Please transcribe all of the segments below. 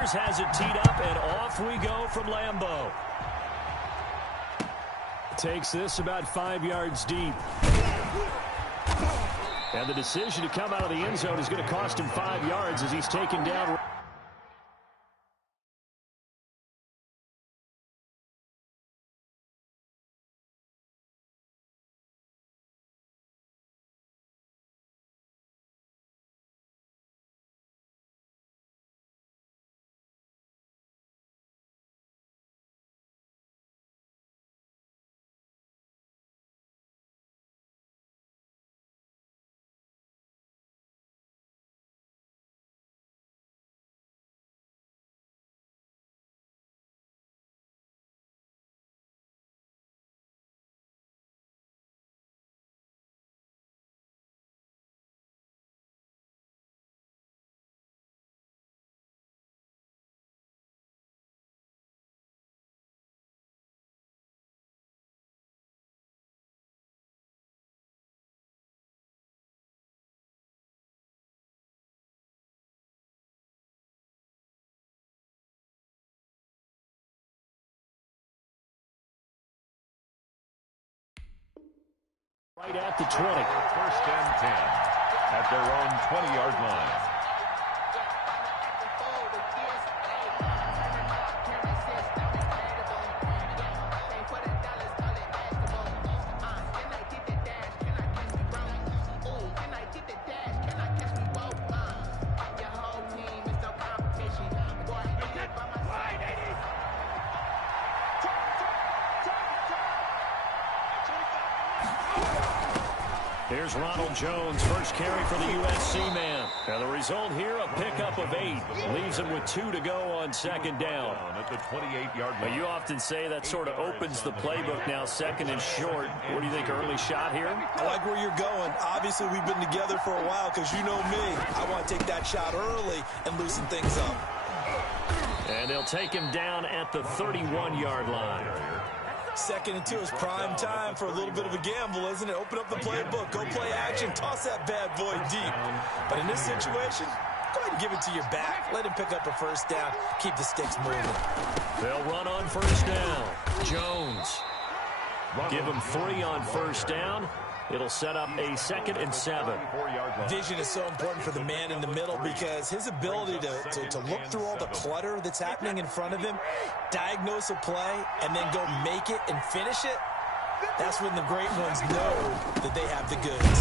Has it teed up, and off we go from Lambeau. Takes this about 5 yards deep. And the decision to come out of the end zone is going to cost him 5 yards as he's taken down. Right at the 20. First and 10 at their own 20-yard line. Here's Ronald Jones, first carry for the USC man. And the result here, a pickup of 8. Leaves him with 2 to go on second down. At the 28-yard line. Well, you often say that sort of opens the playbook now, second and short. What do you think, early shot here? I like where you're going. Obviously, we've been together for a while because you know me. I want to take that shot early and loosen things up. And they'll take him down at the 31-yard line. 2nd and 2 is prime time for a little bit of a gamble, isn't it? Open up the playbook, go play action, toss that bad boy deep. But in this situation, go ahead and give it to your back. Let him pick up a first down. Keep the sticks moving. They'll run on first down. Jones. Give him 3 on first down. It'll set up a 2nd and 7. Vision is so important for the man in the middle because his ability to look through all the clutter that's happening in front of him, diagnose a play, and then go make it and finish it, that's when the great ones know that they have the goods.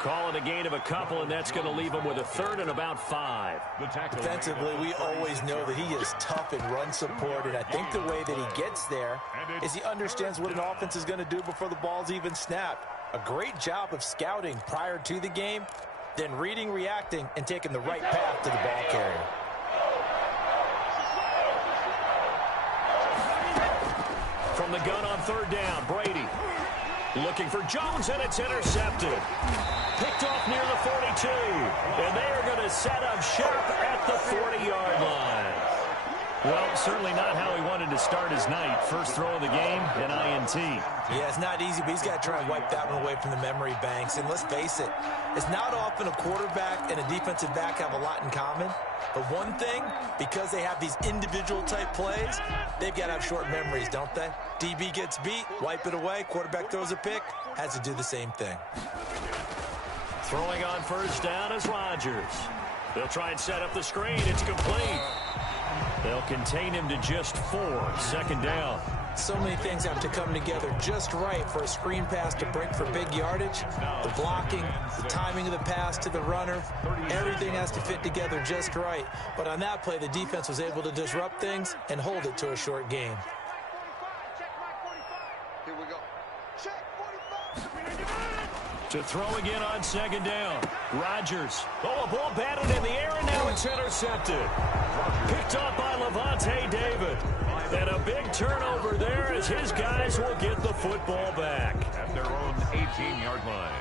Call it a gain of a couple, and that's going to leave him with a 3rd and about 5. Defensively, we always know that he is tough in run support, and I think the way that he gets there is he understands what an offense is going to do before the ball's even snapped. A great job of scouting prior to the game, then reading, reacting, and taking the right path to the ball carrier. From the gun on 3rd down, Brady. Looking for Jones, and it's intercepted. Picked off near the 42. And they are going to set up shop at the 40-yard line. Well, certainly not how he wanted to start his night. First throw of the game, an INT. Yeah, it's not easy, but he's got to try and wipe that one away from the memory banks. And let's face it, it's not often a quarterback and a defensive back have a lot in common. But one thing, because they have these individual type plays, they've got to have short memories, don't they? DB gets beat, wipe it away, quarterback throws a pick, has to do the same thing. Throwing on first down is Rodgers. They'll try and set up the screen. It's complete. They'll contain him to just 4. 2nd down. So many things have to come together just right for a screen pass to break for big yardage. The blocking, the timing of the pass to the runner, everything has to fit together just right. But on that play, the defense was able to disrupt things and hold it to a short gain. Here we go. To throw again on 2nd down. Rodgers. Oh, a ball batted in the air, and now it's intercepted. Picked off by Levante David. And a big turnover there as his guys will get the football back. At their own 18-yard line.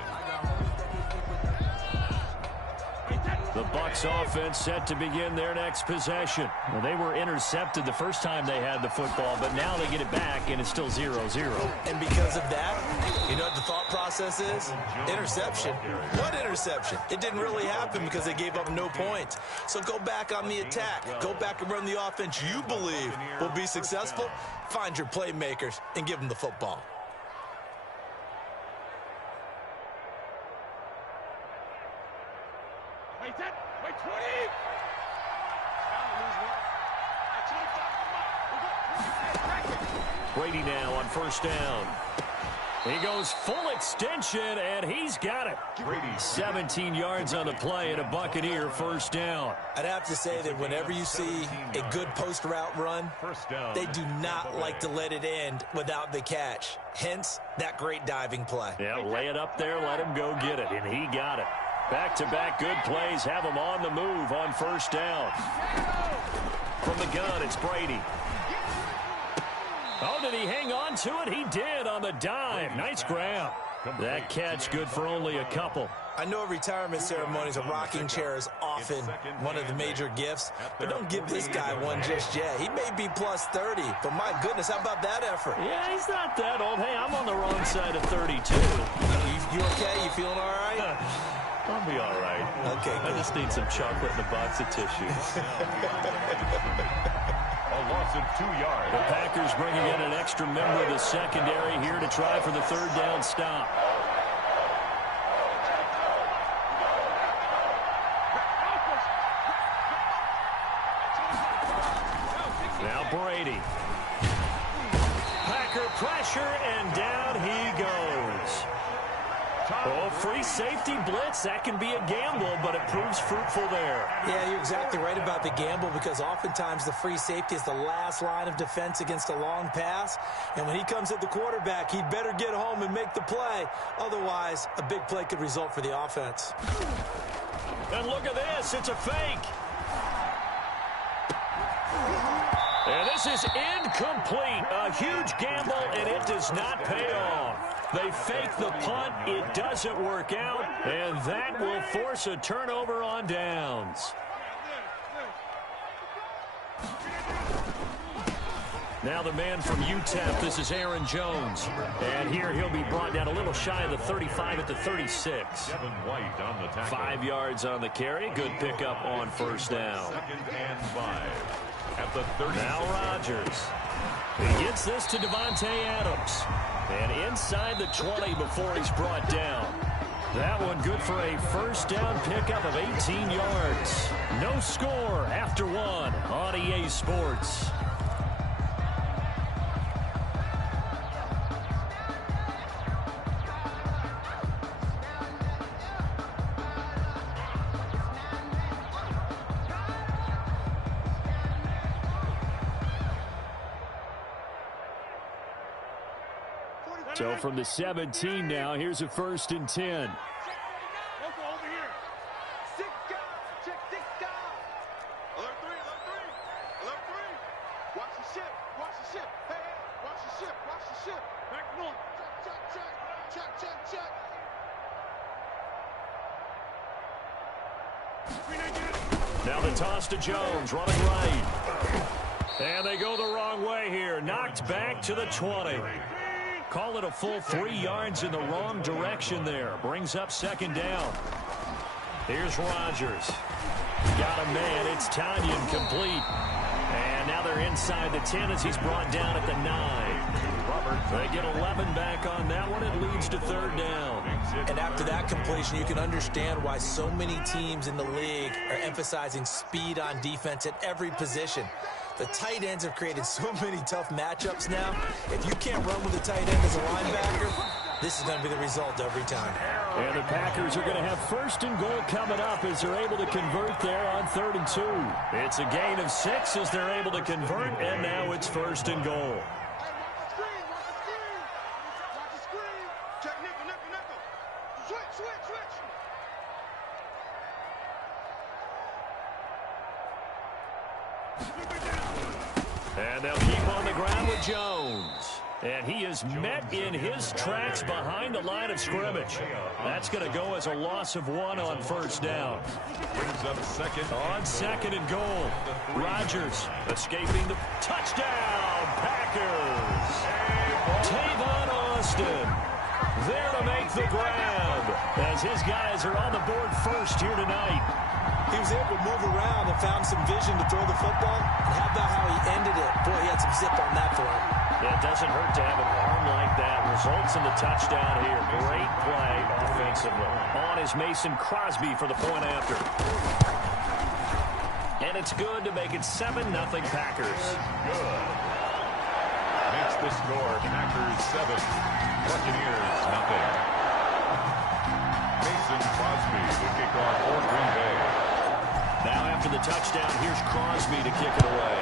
The Bucs offense set to begin their next possession. Well, they were intercepted the first time they had the football, but now they get it back, and it's still 0-0. And because of that, you know what the thought process is? Interception. What interception? It didn't really happen because they gave up no points. So go back on the attack. Go back and run the offense you believe will be successful. Find your playmakers and give them the football. Wait 10, wait 20. Brady now on first down. He goes full extension, and he's got it. 17 yards on the play and a Buccaneer first down. I'd have to say that whenever you see a good post route run, they do not like to let it end without the catch. Hence, that great diving play. Yeah, lay it up there, let him go get it, and he got it. Back-to-back good plays have him on the move on first down. From the gun, it's Brady. Oh, did he hang on to it? He did on the dive. Nice grab. That catch good for only a couple. I know retirement ceremonies, a rocking chair is often one of the major gifts, but don't give this guy one just yet. He may be plus 30, but my goodness, how about that effort? Yeah, he's not that old. Hey, I'm on the wrong side of 32. You okay? You feeling all right? I'll be all right. Okay, I just need some chocolate and a box of tissues. A loss of 2 yards. The Packers bringing in an extra member of the secondary here to try for the third down stop. Now Brady. Packer pressure, and down he goes. Oh, free safety blitz. That can be a gamble, but it proves fruitful there. Yeah, you're exactly right about the gamble because oftentimes the free safety is the last line of defense against a long pass. And when he comes at the quarterback, he'd better get home and make the play. Otherwise, a big play could result for the offense. And look at this. It's a fake. And this is incomplete. A huge gamble, and it does not pay off. They fake the punt. It doesn't work out, and that will force a turnover on downs. Now the man from UTEP, this is Aaron Jones. And here he'll be brought down a little shy of the 35 at the 36. 7 White on the tackle. 5 yards on the carry. Good pickup on first down. 2nd and 5. At the 30. Now Rodgers. He gets this to Devontae Adams. And inside the 20 before he's brought down. That one good for a first down pickup of 18 yards. No score after one on EA Sports. So from the 17 now, here's a 1st and 10. Over here. 6 guys. Check 6 guys. Alert 3. Alert 3. Watch the ship. Watch the ship. Hey, watch the ship. Watch the ship. Back north. Check. Now the toss to Jones, running right. And they go the wrong way here. Knocked back to the 20. Call it a full 3 yards in the wrong direction there. Brings up 2nd down. Here's Rodgers. Got a man. It's Tanyan complete. And now they're inside the 10 as he's brought down at the 9. They get 11 back on that one. It leads to 3rd down. And after that completion, you can understand why so many teams in the league are emphasizing speed on defense at every position. The tight ends have created so many tough matchups now. If you can't run with a tight end as a linebacker, this is going to be the result every time. And the Packers are going to have 1st and goal coming up as they're able to convert there on 3rd and 2. It's a gain of 6 as they're able to convert, and now it's 1st and goal. And they'll keep on the ground with Jones. And he is met in his tracks behind the line of scrimmage. That's going to go as a loss of 1 on first down. Brings up second. On second and goal. Rodgers escaping the touchdown. Packers. Tavon Austin there to make the grab as his guys are on the board first here tonight. He was able to move around and found some vision to throw the football. And how about how he ended it? Boy, he had some zip on that throw. Yeah, it doesn't hurt to have an arm like that. Results in the touchdown here. Great play offensively. On is Mason Crosby for the point after. And it's good to make it 7-0 Packers. Good. Makes the score Packers 7, Buccaneers nothing. Mason Crosby to kick off for Green Bay. Now after the touchdown, here's Crosby to kick it away.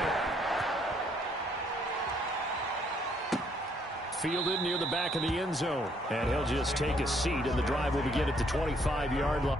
Fielded near the back of the end zone. And he'll just take a seat, and the drive will begin at the 25-yard line.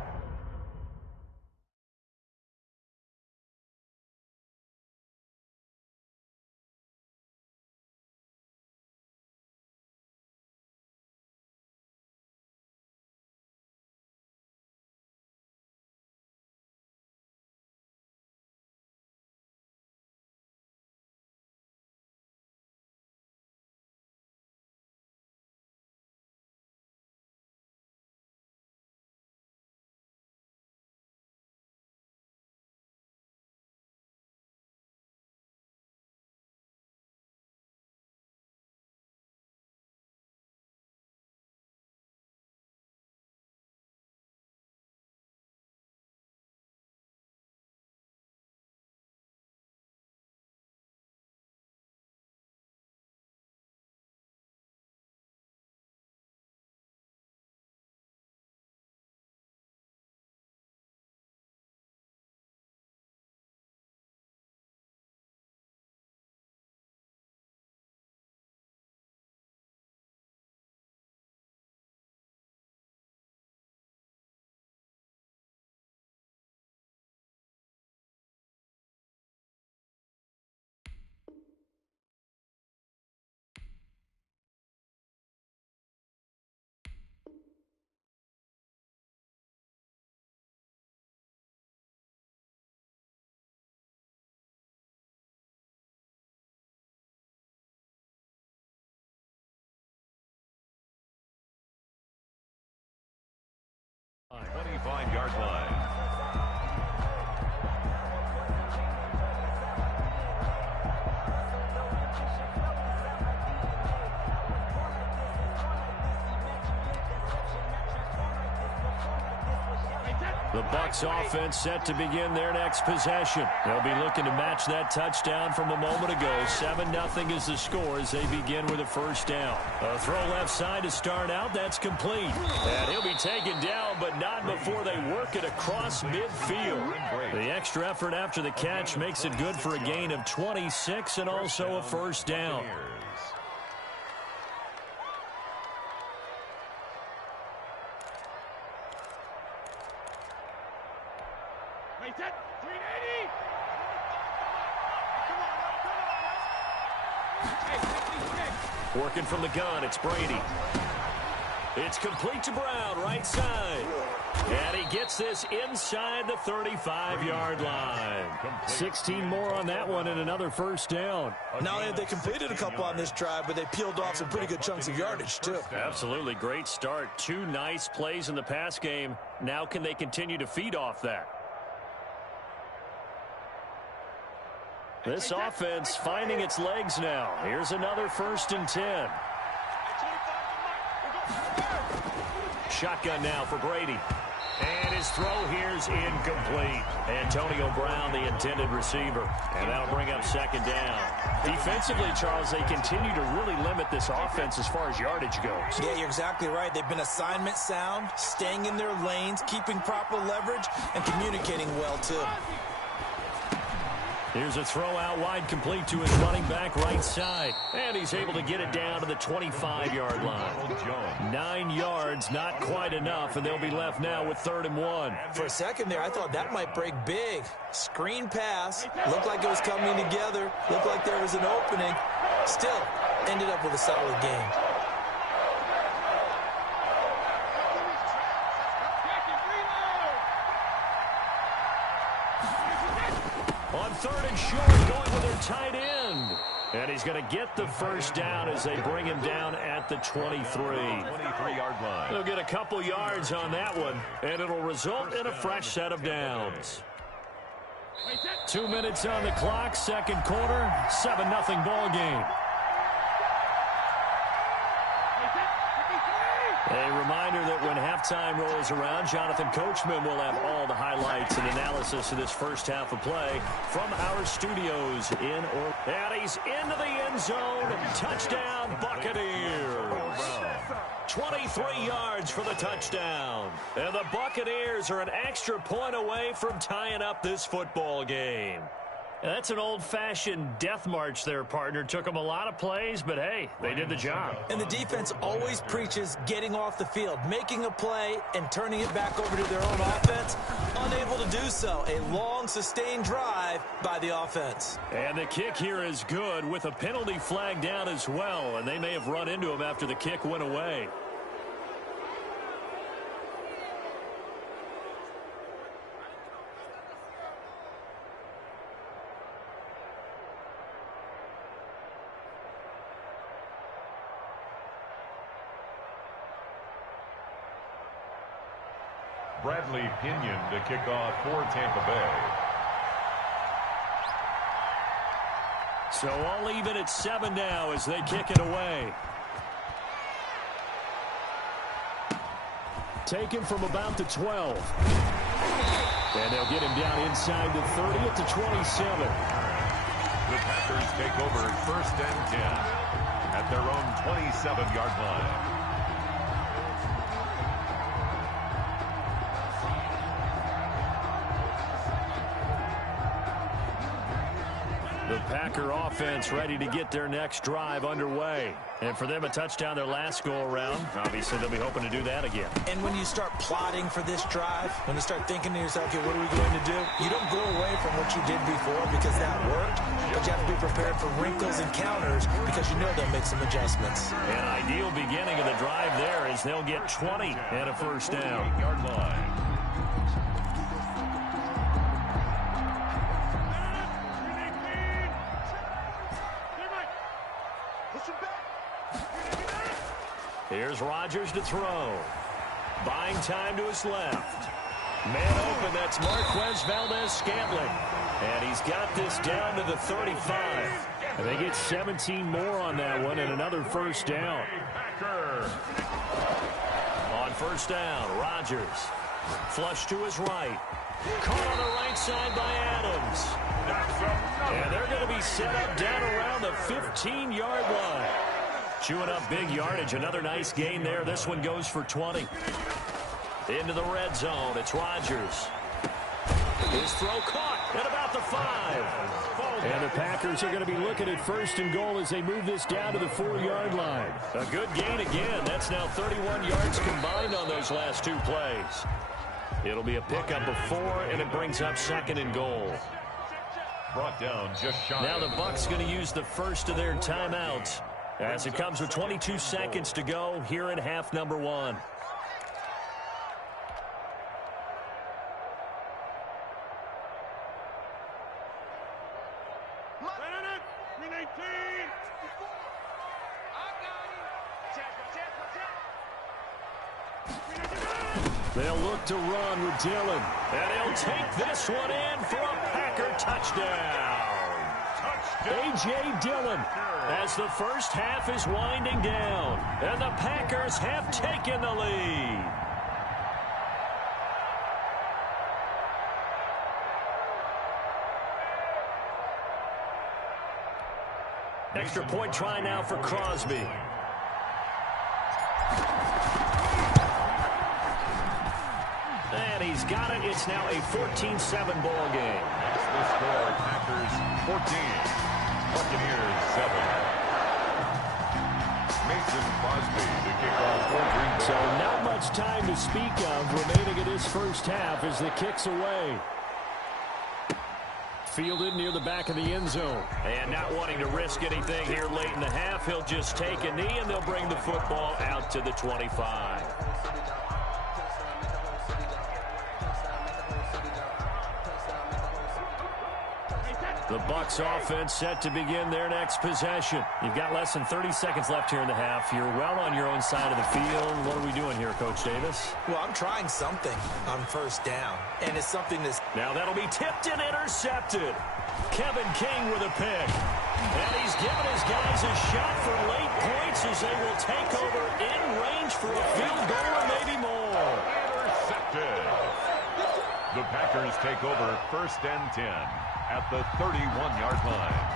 On 25-yard line. The Bucs offense set to begin their next possession. They'll be looking to match that touchdown from a moment ago. 7-0 is the score as they begin with a first down. A throw left side to start out. That's complete. And he'll be taken down, but not before they work it across midfield. The extra effort after the catch makes it good for a gain of 26 and also a first down. Working from the gun, it's Brady. It's complete to Brown, right side. And he gets this inside the 35-yard line. 16 more on that one and another first down. Not only have they completed a couple on this drive, but they peeled off some pretty good chunks of yardage, too. Absolutely great start. 2 nice plays in the pass game. Now can they continue to feed off that? This offense finding its legs now. Here's another 1st and 10. Shotgun now for Brady. And his throw here's incomplete. Antonio Brown, the intended receiver. And that'll bring up 2nd down. Defensively, Charles, they continue to really limit this offense as far as yardage goes. Yeah, you're exactly right. They've been assignment sound, staying in their lanes, keeping proper leverage, and communicating well, too. Here's a throw out wide, complete to his running back right side. And he's able to get it down to the 25-yard line. 9 yards, not quite enough, and they'll be left now with 3rd and 1. For a second there, I thought that might break big. Screen pass. Looked like it was coming together. Looked like there was an opening. Still, ended up with a solid game. On 3rd and short, going with their tight end. And he's going to get the first down as they bring him down at the 23. 23-yard line. They'll get a couple yards on that one, and it'll result in a fresh set of downs. 2 minutes on the clock, second quarter, 7-0 ball game. A reminder that when halftime rolls around, Jonathan Coachman will have all the highlights and analysis of this first half of play from our studios in Orlando. And he's into the end zone. Touchdown, Buccaneers. 23 yards for the touchdown. And the Buccaneers are an extra point away from tying up this football game. That's an old-fashioned death march there, partner. Took them a lot of plays, but, hey, they did the job. And the defense always preaches getting off the field, making a play, and turning it back over to their own offense. Unable to do so. A long, sustained drive by the offense. And the kick here is good with a penalty flag down as well, and they may have run into him after the kick went away. Bradley Pinion to kick off for Tampa Bay. So all even at 7 now as they kick it away. Taken from about the 12. And they'll get him down inside the 30 at the 27. The Packers take over 1st and 10 at their own 27-yard line. The Packer offense ready to get their next drive underway. And for them, a touchdown their last go-around. Obviously, they'll be hoping to do that again. And when you start plotting for this drive, when you start thinking to yourself, okay, what are we going to do? You don't go away from what you did before because that worked, but you have to be prepared for wrinkles and counters because you know they'll make some adjustments. An ideal beginning of the drive there is they'll get 20 and a first down. 8-yard line. Here's Rodgers to throw. Buying time to his left. Man open, that's Marquez Valdez-Scantling. And he's got this down to the 35. And they get 17 more on that one and another first down. On first down, Rodgers. Flush to his right. Caught on the right side by Adams. And they're going to be set up down around the 15-yard line. Chewing up big yardage. Another nice gain there. This one goes for 20. Into the red zone. It's Rodgers. His throw caught at about the 5. And the Packers are going to be looking at 1st and goal as they move this down to the 4-yard line. A good gain again. That's now 31 yards combined on those last 2 plays. It'll be a pickup of 4, and it brings up 2nd and goal. Brought down just shy. Now the Bucs going to use the first of their timeouts as it comes with 22 seconds to go here in half number 1. They'll look to run with Dillon. And he'll take this one in for a Packer touchdown. A.J. Dillon as the first half is winding down. And the Packers have taken the lead. Extra point try now for Crosby. And he's got it. It's now a 14-7 ball game. That's the score. Packers 14. Buccaneers 7. Mason Crosby to kick off for Green Bay. So not much time to speak of remaining in this first half as the kick's away. Fielded near the back of the end zone. And not wanting to risk anything here late in the half, he'll just take a knee, and they'll bring the football out to the 25. The Bucs offense set to begin their next possession. You've got less than 30 seconds left here in the half. You're well on your own side of the field. What are we doing here, Coach Davis? Well, I'm trying something on first down, and it's something that's... Now that'll be tipped and intercepted. Kevin King with a pick. And he's given his guys a shot for late points as they will take over in range for a field goal or maybe more. Intercepted. The Packers take over first and 10 at the 31-yard line.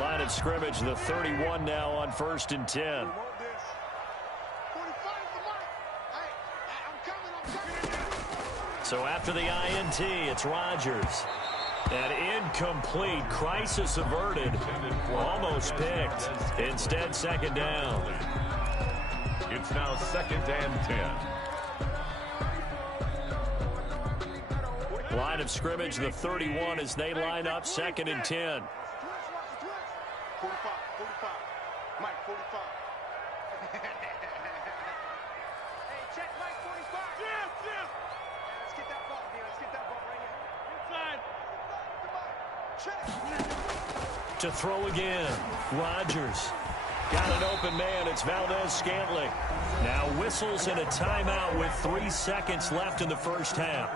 Line of scrimmage, the 31 now on first and 10. So after the INT, it's Rodgers. An incomplete, crisis averted, almost picked. Instead, second down. It's now second and 10. Line of scrimmage, the 31 as they line up second and 10. 45, Mike, 45. Hey, check Mike, 45. Yes. Let's get that ball here. Let's get that ball right here. Inside. Check. To throw again, Rodgers. Got an open man. It's Valdez-Scantling. Now whistles and a timeout with 3 seconds left in the first half.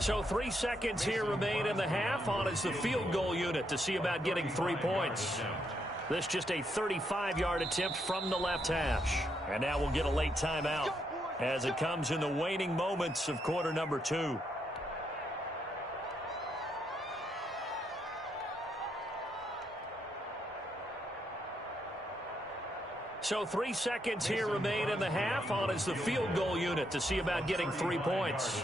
So 3 seconds here remain in the half. On is the field goal unit to see about getting 3 points. This just a 35-yard attempt from the left hash. And now we'll get a late timeout as it comes in the waning moments of quarter number 2. So 3 seconds here remain in the half. On is the field goal unit to see about getting 3 points.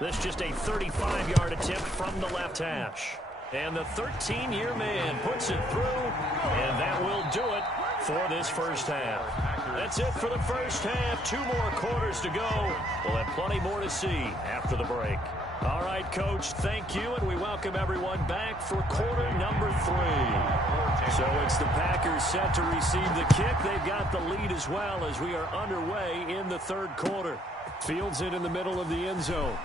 This just a 35-yard attempt from the left hash. And the 13-year man puts it through, and that will do it for this first half. That's it for the first half. 2 more quarters to go. We'll have plenty more to see after the break. All right, Coach, thank you, and we welcome everyone back for quarter number 3. So it's the Packers set to receive the kick. They've got the lead as well as we are underway in the third quarter. Fields it in the middle of the end zone.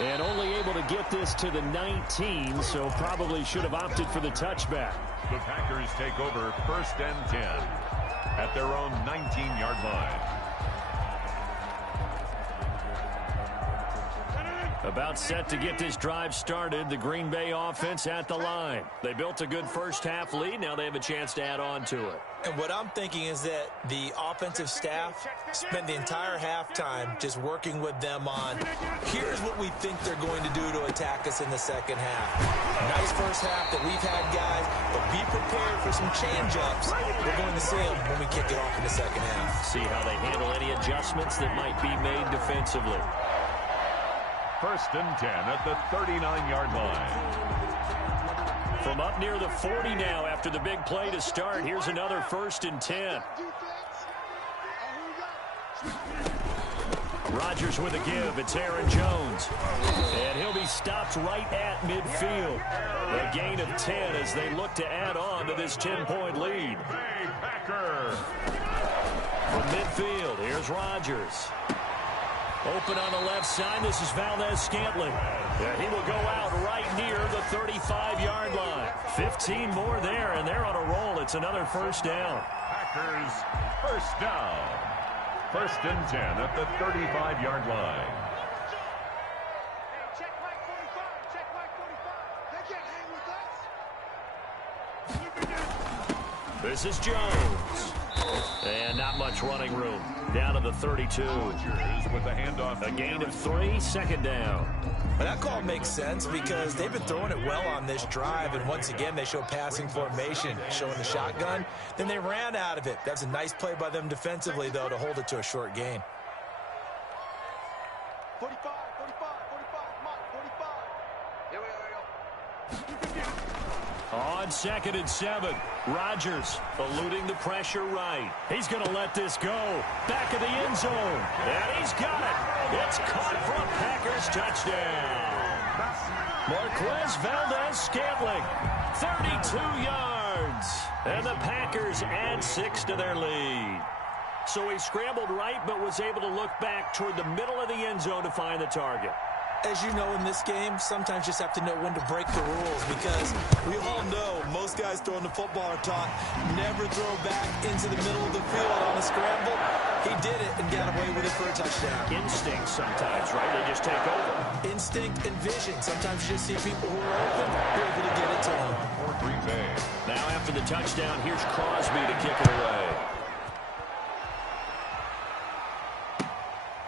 And only able to get this to the 19, so probably should have opted for the touchback. The Packers take over first and 10 at their own 19-yard line. About set to get this drive started, the Green Bay offense at the line. They built a good first half lead. Now they have a chance to add on to it. And what I'm thinking is that the offensive staff spent the entire halftime just working with them on, here's what we think they're going to do to attack us in the second half. Nice first half that we've had, guys, but be prepared for some change-ups. We're going to see them when we kick it off in the second half. See how they handle any adjustments that might be made defensively. First and 10 at the 39-yard line. From up near the 40 now after the big play to start. Here's another first and 10. Rodgers with a give. It's Aaron Jones. And he'll be stopped right at midfield. A gain of 10 as they look to add on to this 10-point lead. Hey, Packer. From midfield, here's Rodgers. Open on the left side. This is Valdez-Scantling. Yeah, he will go out right near the 35-yard line. 15 more there, and they're on a roll. It's another first down. Packers first down. First and 10 at the 35-yard line. Hey, check Mike 45. Check Mike 45. They can't hang with us. This is Jones. And not much running room. Down to the 32. Rodgers with the handoff. A gain of 3, second down. But that call makes sense because they've been throwing it well on this drive, and once again they show passing formation, showing the shotgun. Then they ran out of it. That's a nice play by them defensively, though, to hold it to a short gain. 45, Mike, 45. On 2nd and 7, Rodgers eluding the pressure right. He's going to let this go. Back of the end zone. And he's got it. It's caught for a Packers touchdown. Marquez Valdez-Scantling, 32 yards. And the Packers add 6 to their lead. So he scrambled right, but was able to look back toward the middle of the end zone to find the target. As you know, in this game, sometimes you just have to know when to break the rules, because we all know most guys throwing the football are taught never throw back into the middle of the field on a scramble. He did it and got away with it for a touchdown. Instinct sometimes, right? They just take over. Instinct and vision. Sometimes you just see people who are open, you're able to get it to them. Green Bay. Now after the touchdown, here's Crosby to kick it away.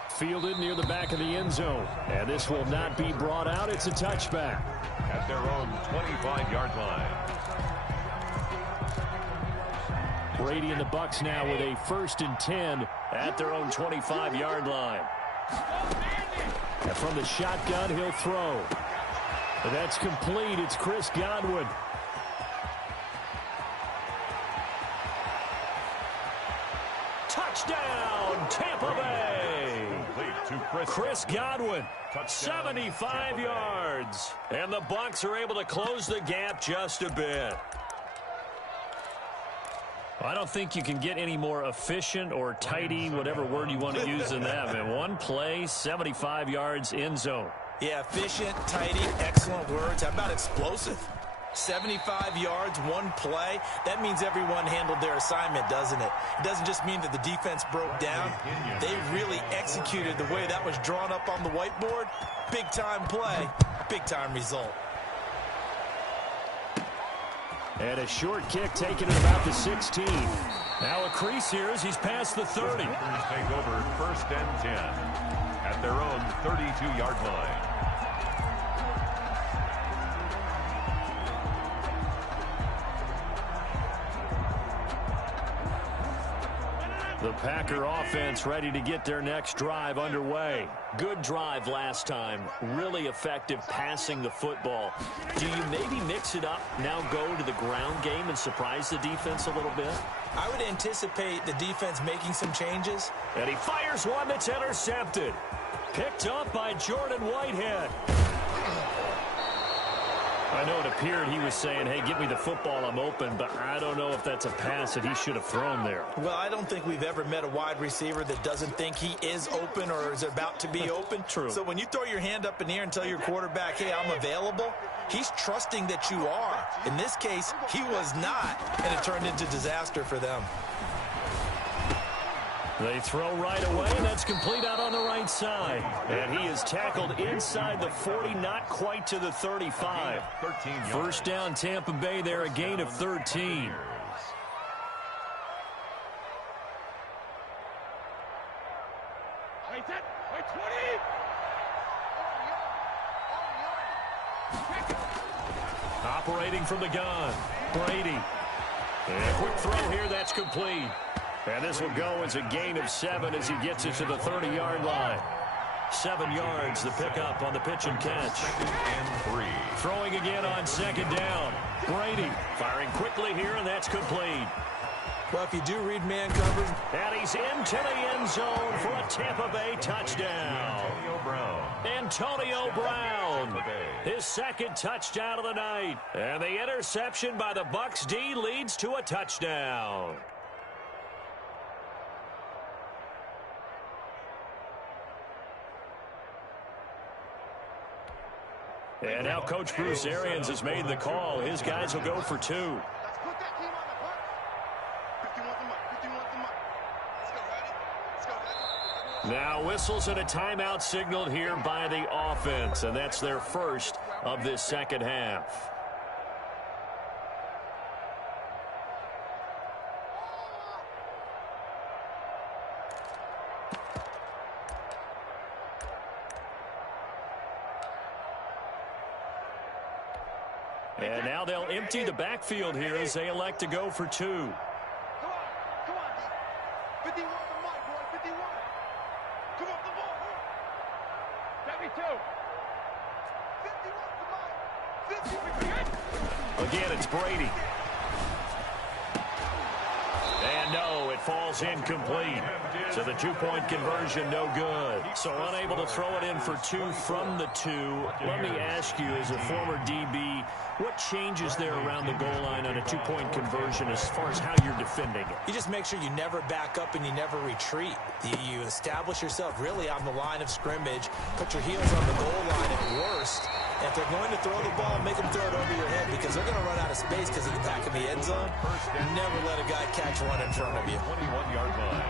Fielded near the back of the end zone. And this will not be brought out. It's a touchback. At their own 25-yard line. Brady and the Bucs now with a 1st and 10 at their own 25-yard line. And from the shotgun, he'll throw. And that's complete. It's Chris Godwin. Touchdown, Tampa Bay. Chris Godwin, 75 yards. And the Bucs are able to close the gap just a bit. I don't think you can get any more efficient or tidy, whatever word you want to use in that. Man, one play, 75 yards, end zone. Yeah, efficient, tidy, excellent words. How about explosive? 75 yards, one play. That means everyone handled their assignment, doesn't it? It doesn't just mean that the defense broke down. They really executed the way that was drawn up on the whiteboard. Big-time play, big-time result. And a short kick taken at about the 16. Now a crease here as he's past the 30. Packers take over 1st and 10 at their own 32-yard line. The Packer offense ready to get their next drive underway. Good drive last time. Really effective passing the football. Do you maybe mix it up, now go to the ground game and surprise the defense a little bit? I would anticipate the defense making some changes. And he fires one that's intercepted. Picked up by Jordan Whitehead. I know it appeared he was saying, hey, give me the football, I'm open, but I don't know if that's a pass that he should have thrown there. Well, I don't think we've ever met a wide receiver that doesn't think he is open or is about to be open. True. So when you throw your hand up in the air and tell your quarterback, hey, I'm available, he's trusting that you are. In this case, he was not, and it turned into disaster for them. They throw right away, and that's complete out on the right side. And he is tackled inside the 40, not quite to the 35. 13 yards. First down, Tampa Bay there, a gain of 13. Operating from the gun, Brady. And a quick throw here, that's complete. And this will go as a gain of 7 as he gets it to the 30-yard line. 7 yards, the pickup on the pitch and catch. 2nd and 3. Throwing again on 2nd down. Brady firing quickly here, and that's complete. Well, if you do read man coverage. And he's into the end zone for a Tampa Bay touchdown. Antonio Brown. His 2nd touchdown of the night. And the interception by the Bucs D leads to a touchdown. And now Coach Bruce Arians has made the call. His guys will go for 2. Let's put that team on the mark. 51 the mark. 51 the mark. Let's go, ready? Let's go, ready? Now whistles and a timeout signaled here by the offense, and that's their first of this second half. And now they'll empty the backfield here as they elect to go for 2. Come on, 51 the mark, boy, 51. Come on, the ball. 72. 51 the mark. 51. Again, it's Brady. And no, it falls incomplete. So the two-point conversion, no good. So unable to throw it in for two from the two. Let me ask you, as a former DB, what changes there around the goal line on a two-point conversion as far as how you're defending it? You just make sure you never back up and you never retreat. You establish yourself really on the line of scrimmage, put your heels on the goal line at worst. And if they're going to throw the ball, make them throw it over your head because they're going to run out of space because of the back of the end zone. Never let a guy catch one in front of you. 21-yard line.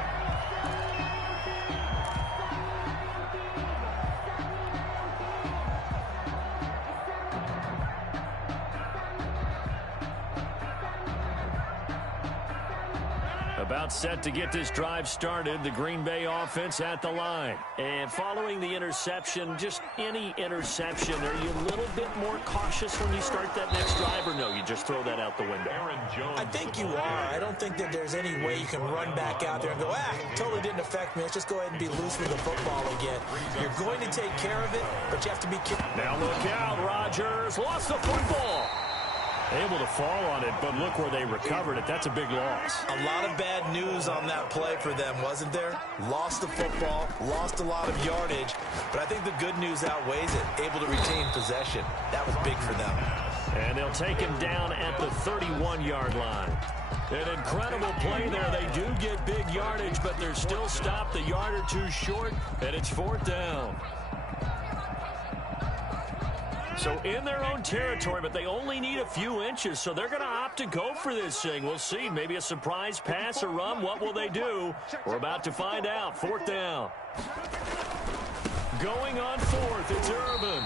About set to get this drive started, the Green Bay offense at the line. And following the interception, just any interception, are you a little bit more cautious when you start that next drive, or no, you just throw that out the window? I think you are. I don't think that there's any way you can run back out there and go, totally didn't affect me. Let's just go ahead and be loose with the football again. You're going to take care of it, but you have to be careful. Now look out, Rodgers lost the football. Able to fall on it, but look where they recovered it. That's a big loss. A lot of bad news on that play for them, wasn't there? Lost the football, lost a lot of yardage, but I think the good news outweighs it. Able to retain possession. That was big for them. And they'll take him down at the 31-yard line. An incredible play there. They do get big yardage, but they're still stopped a yard or two short, and it's fourth down. So in their own territory, but they only need a few inches, so they're going to opt to go for this thing. We'll see. Maybe a surprise pass or run. What will they do? We're about to find out. Fourth down. Going on fourth, it's Urban.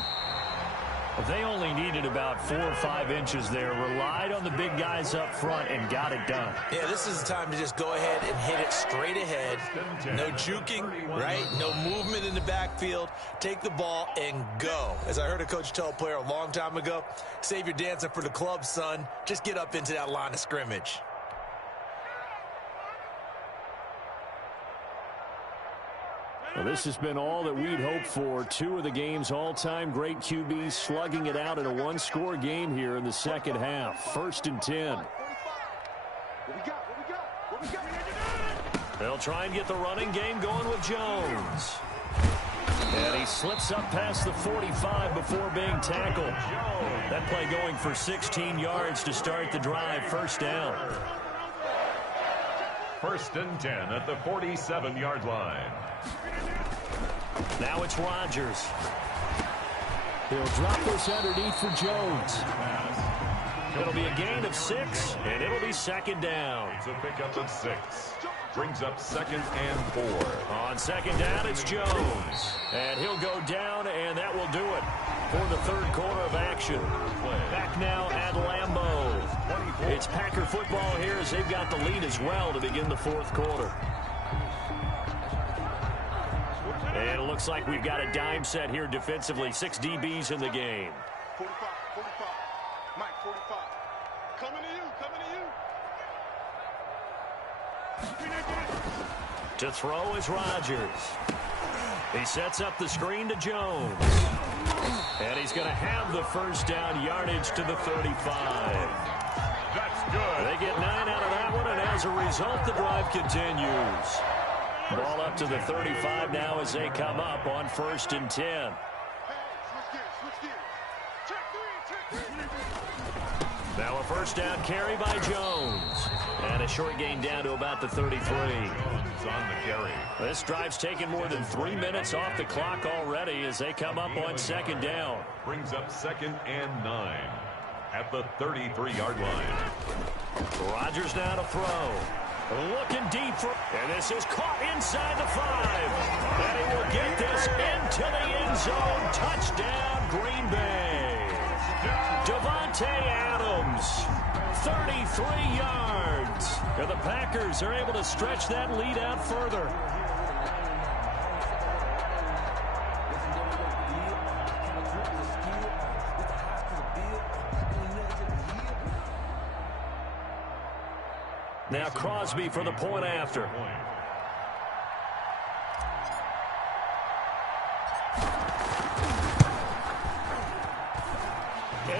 They only needed about 4 or 5 inches there. Relied on the big guys up front and got it done. Yeah, this is the time to just go ahead and hit it straight ahead. No juking, right? No movement in the backfield. Take the ball and go. As I heard a coach tell a player a long time ago, save your dancing for the club, son. Just get up into that line of scrimmage. Well, this has been all that we'd hoped for. 2 of the game's all-time great QBs slugging it out in a one-score game here in the second half. 1st and 10. They'll try and get the running game going with Jones. And he slips up past the 45 before being tackled. That play going for 16 yards to start the drive. First down. 1st and 10 at the 47-yard line. Now it's Rodgers. He'll drop this underneath for Jones. It'll be a gain of 6, and it'll be second down. It's a pickup of 6. Brings up 2nd and 4. On second down, it's Jones. And he'll go down, and that will do it for the third quarter of action. Back now at Lambeau. It's Packer football here as they've got the lead as well to begin the fourth quarter. And it looks like we've got a dime set here defensively. 6 DBs in the game. 45, 45. Mike, 45. Coming to you. To throw is Rodgers. He sets up the screen to Jones. And he's going to have the first down, yardage to the 35. That's good. They get 9 out of that one, and as a result, the drive continues. Ball up to the 35 now as they come up on 1st and 10. Now a first down carry by Jones. And a short gain down to about the 33. On the carry. This drive's taken more than 3 minutes off the clock already as they come up on second down. Brings up 2nd and 9 at the 33-yard line. Rodgers now to throw. Looking deep for, and this is caught inside the 5. And he will get this into the end zone. Touchdown, Green Bay. Devontae Adams, 33 yards. And the Packers are able to stretch that lead out further. Now Crosby for the point after.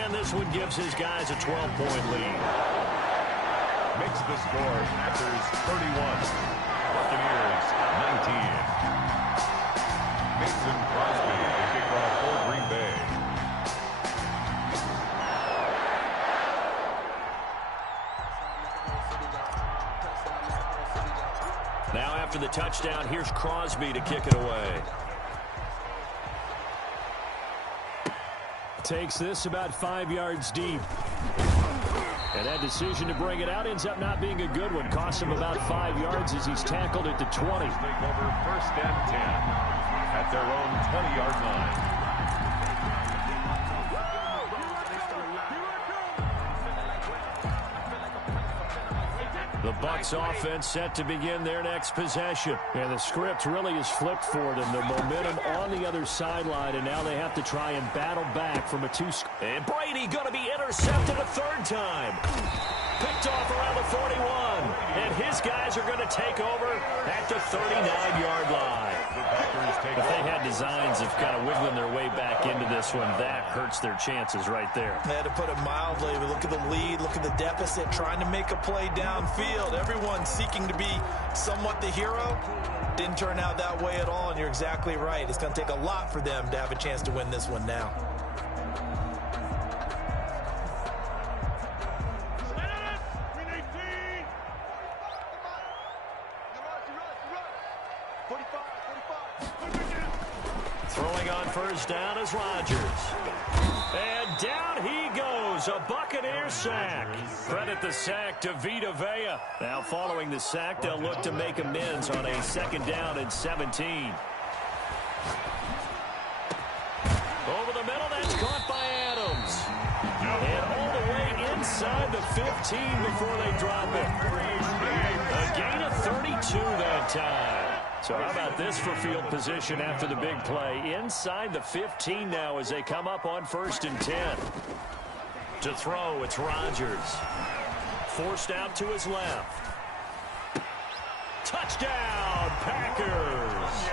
And this this one gives his guys a 12-point lead. Makes the score Packers 31, Buccaneers 19. Mason Crosby to kick off for Green Bay. Now after the touchdown, here's Crosby to kick it away. Takes this about 5 yards deep. And that decision to bring it out ends up not being a good one. Costs him about 5 yards as he's tackled at the 20. Take over 1st and 10 at their own 20-yard line. The Bucs offense set to begin their next possession. And the script really is flipped for them. The momentum on the other sideline, and now they have to try and battle back from a two-score. And Brady going to be intercepted a third time. Picked off around the 41. And his guys are going to take over at the 39-yard line. If they had designs of kind of wiggling their way back into this one, that hurts their chances right there. They had to put it mildly. But look at the lead, look at the deficit, trying to make a play downfield. Everyone seeking to be somewhat the hero. Didn't turn out that way at all, and you're exactly right. It's going to take a lot for them to have a chance to win this one now. Throwing on first down is Rodgers. And down he goes, a Buccaneer sack. Credit the sack to Vita Vea. Now following the sack, they'll look to make amends on a 2nd down and 17. Over the middle, that's caught by Adams. And all the way inside the 15 before they drop it. A gain of 32 that time. So how about this for field position after the big play? Inside the 15 now as they come up on 1st and 10. To throw, it's Rodgers. Forced out to his left. Touchdown, Packers.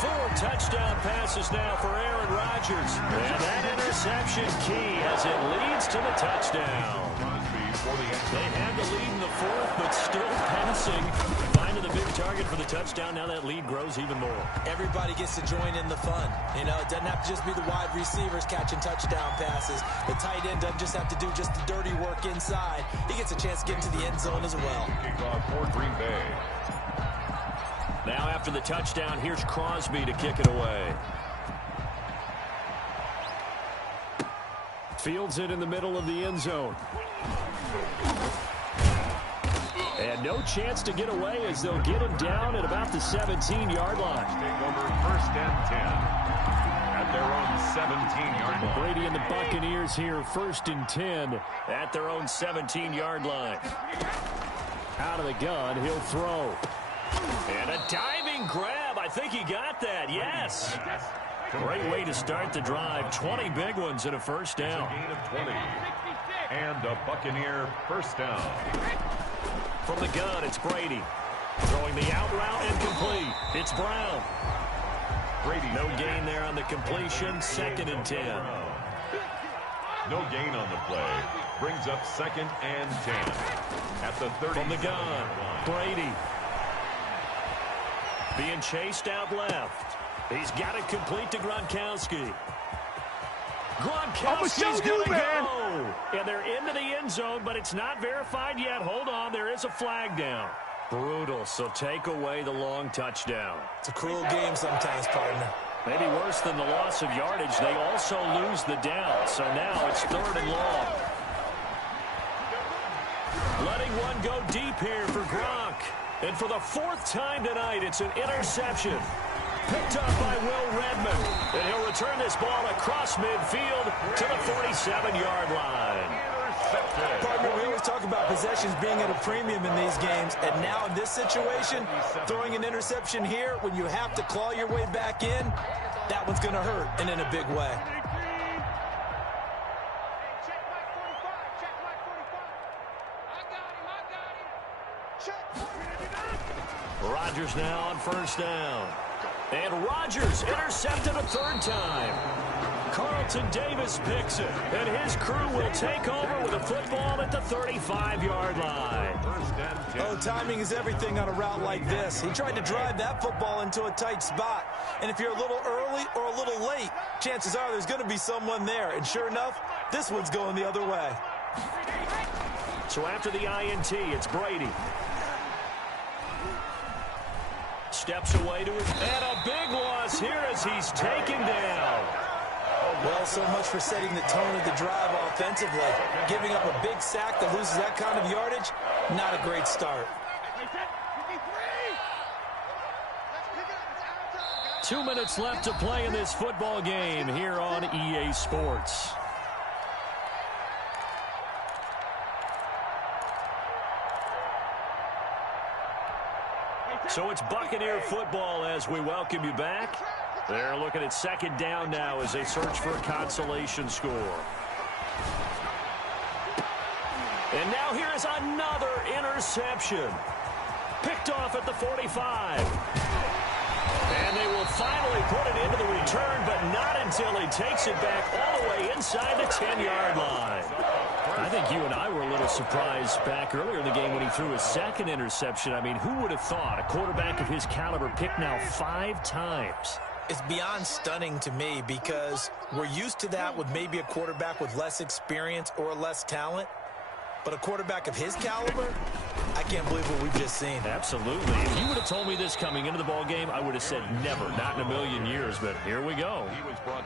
4 touchdown passes now for Aaron Rodgers. And that interception key as it leads to the touchdown. They had the lead in the 4th, but still passing. Finding the big target for the touchdown. Now that lead grows even more. Everybody gets to join in the fun. You know, it doesn't have to just be the wide receivers catching touchdown passes. The tight end doesn't just have to do just the dirty work inside. He gets a chance to get into the end zone as well. Kickoff for Green Bay. Now after the touchdown, here's Crosby to kick it away. Fields it in the middle of the end zone. And no chance to get away as they'll get him down at about the 17-yard line. Take over 1st and 10 at their own 17-yard line. Brady and the Buccaneers here, 1st and 10 at their own 17-yard line. Out of the gun, he'll throw. And a diving grab. I think he got that. Yes. Great way to start the drive. 20 big ones and a 1st down. A gain of 20. And a Buccaneer 1st down. From the gun, it's Brady. Throwing the out route and complete. It's Brown. Brady. No gain there on the completion. 2nd and 10. No gain on the play. Brings up 2nd and 10. At the 30. From the gun, Brady. Being chased out left. He's got it complete to Gronkowski. Gronkowski's going to go. And they're into the end zone, but it's not verified yet. Hold on, there is a flag down. Brutal, so take away the long touchdown. It's a cruel game sometimes, partner. Maybe worse than the loss of yardage, they also lose the down. So now it's 3rd and long. Letting one go deep here for Gronk. And for the 4th time tonight, it's an interception. Picked up by Will Redmond. And he'll return this ball across midfield to the 47-yard line. Partner, we always talk about possessions being at a premium in these games. And now in this situation, throwing an interception here when you have to claw your way back in, that one's going to hurt, and in a big way. Rodgers now on 1st down. And Rodgers intercepted a 3rd time. Carlton Davis picks it, and his crew will take over with a football at the 35-yard line. Oh, timing is everything on a route like this. He tried to drive that football into a tight spot. And if you're a little early or a little late, chances are there's going to be someone there. And sure enough, this one's going the other way. So after the INT, it's Brady. Steps away to it, and a big loss here as he's taken down. Well, so much for setting the tone of the drive offensively. Giving up a big sack that loses that kind of yardage, not a great start. 2 minutes left to play in this football game here on EA Sports. So it's Buccaneer football as we welcome you back. They're looking at second down now as they search for a consolation score. And now here is another interception. Picked off at the 45. And they will finally put it into the return, but not until he takes it back all the way inside the 10-yard line. I think you and I were a little surprised back earlier in the game when he threw his second interception. I mean, who would have thought a quarterback of his caliber picked now 5 times? It's beyond stunning to me because we're used to that with maybe a quarterback with less experience or less talent. But a quarterback of his caliber, I can't believe what we've just seen. Absolutely. If you would have told me this coming into the ball game, I would have said never, not in a million years. But here we go.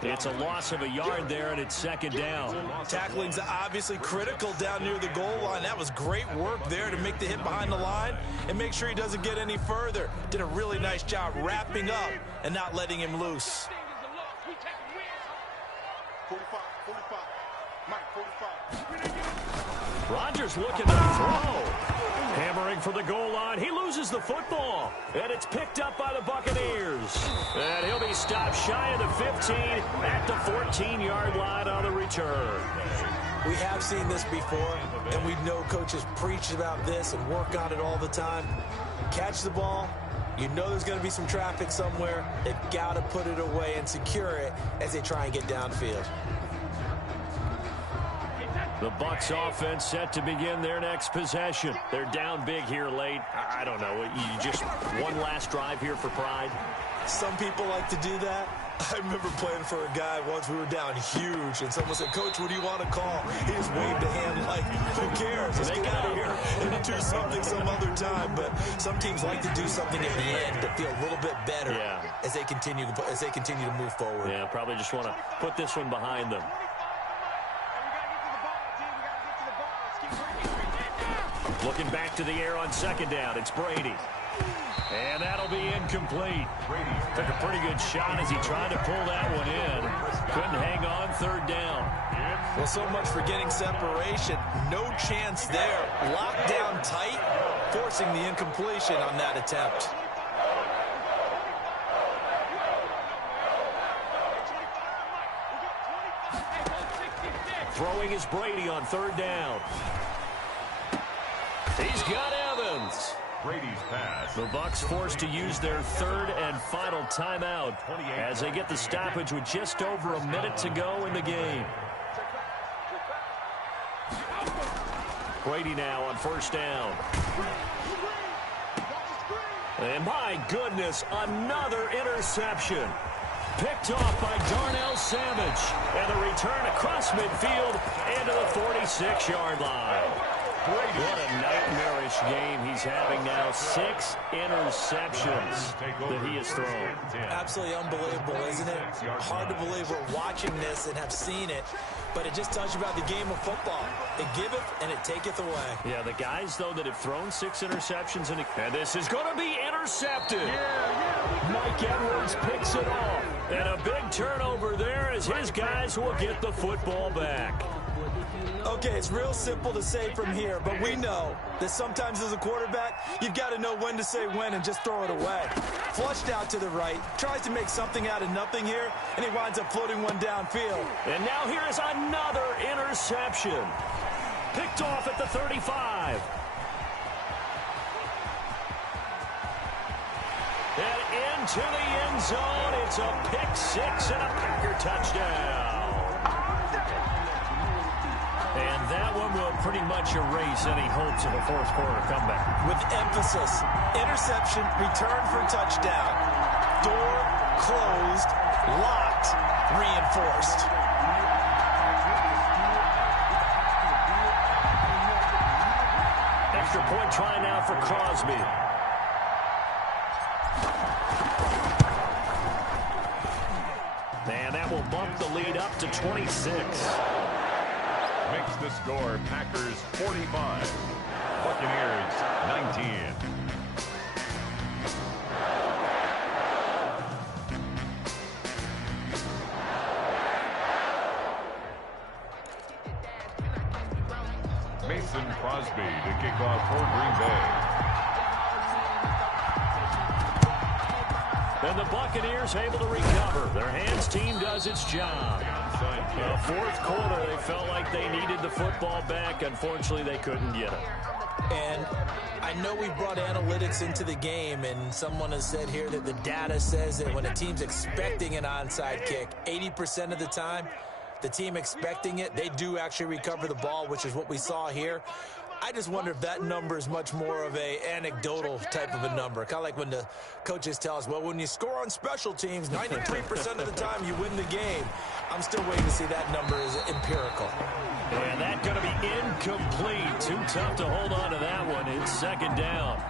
It's a loss of a yard there, and it's second down. Tackling's obviously critical down near the goal line. That was great work there to make the hit behind the line and make sure he doesn't get any further. Did a really nice job wrapping up and not letting him loose. 45, 45. Mike, 45. Rodgers looking to throw. Hammering for the goal line. He loses the football. And it's picked up by the Buccaneers. And he'll be stopped shy of the 15 at the 14-yard line on the return. We have seen this before, and we know coaches preach about this and work on it all the time. Catch the ball. You know there's going to be some traffic somewhere. They've got to put it away and secure it as they try and get downfield. The Bucs offense set to begin their next possession. They're down big here late. I don't know. You just one last drive here for pride? Some people like to do that. I remember playing for a guy once. We were down huge, and someone said, "Coach, what do you want to call?" He just waved a hand like, who cares? Let's get out of here and do something some other time. But some teams like to do something at the end to feel a little bit better as they continue to move forward. Yeah, probably just want to put this one behind them. Looking back to the air on second down, it's Brady. And that'll be incomplete. Took a pretty good shot as he tried to pull that one in. Couldn't hang on third down. Well, so much for getting separation. No chance there. Locked down tight, forcing the incompletion on that attempt. Throwing is Brady on third down. He's got Evans. Brady's pass. The Bucs forced to use their third and final timeout as they get the stoppage with just over a minute to go in the game. Brady now on first down. And my goodness, another interception. Picked off by Darnell Savage. And the return across midfield into the 46-yard line. What a nightmarish game he's having now. 6 interceptions that he has thrown. Absolutely unbelievable, isn't it? Hard to believe we're watching this and have seen it, but it just tells you about the game of football. It giveth and it taketh away. Yeah, the guys, though, that have thrown 6 interceptions, and this is going to be intercepted. Mike Edwards picks it off. And a big turnover there as his guys will get the football back. Okay, it's real simple to say from here, but we know that sometimes as a quarterback, you've got to know when to say when and just throw it away. Flushed out to the right, tries to make something out of nothing here, and he winds up floating one downfield. And now here is another interception. Picked off at the 35. And into the end zone. It's a pick six and a Packer touchdown. And that one will pretty much erase any hopes of a fourth quarter comeback. With emphasis, interception, return for touchdown. Door closed, locked, reinforced. Extra point try now for Crosby. And that will bump the lead up to 26. Makes the score Packers 45, Buccaneers 19. Mason Crosby to kick off for Green Bay. And the Buccaneers able to recover. Their hands team does its job. The fourth quarter, they felt like they needed the football back. Unfortunately, they couldn't get it. And I know we brought analytics into the game, and someone has said here that the data says that when a team's expecting an onside kick, 80% of the time, the team expecting it, they do actually recover the ball, which is what we saw here. I just wonder if that number is much more of a anecdotal type of a number. Kind of like when the coaches tell us, well, when you score on special teams, 93% of the time you win the game. I'm still waiting to see that number is empirical. And that's going to be incomplete. Too tough to hold on to that one. It's second down.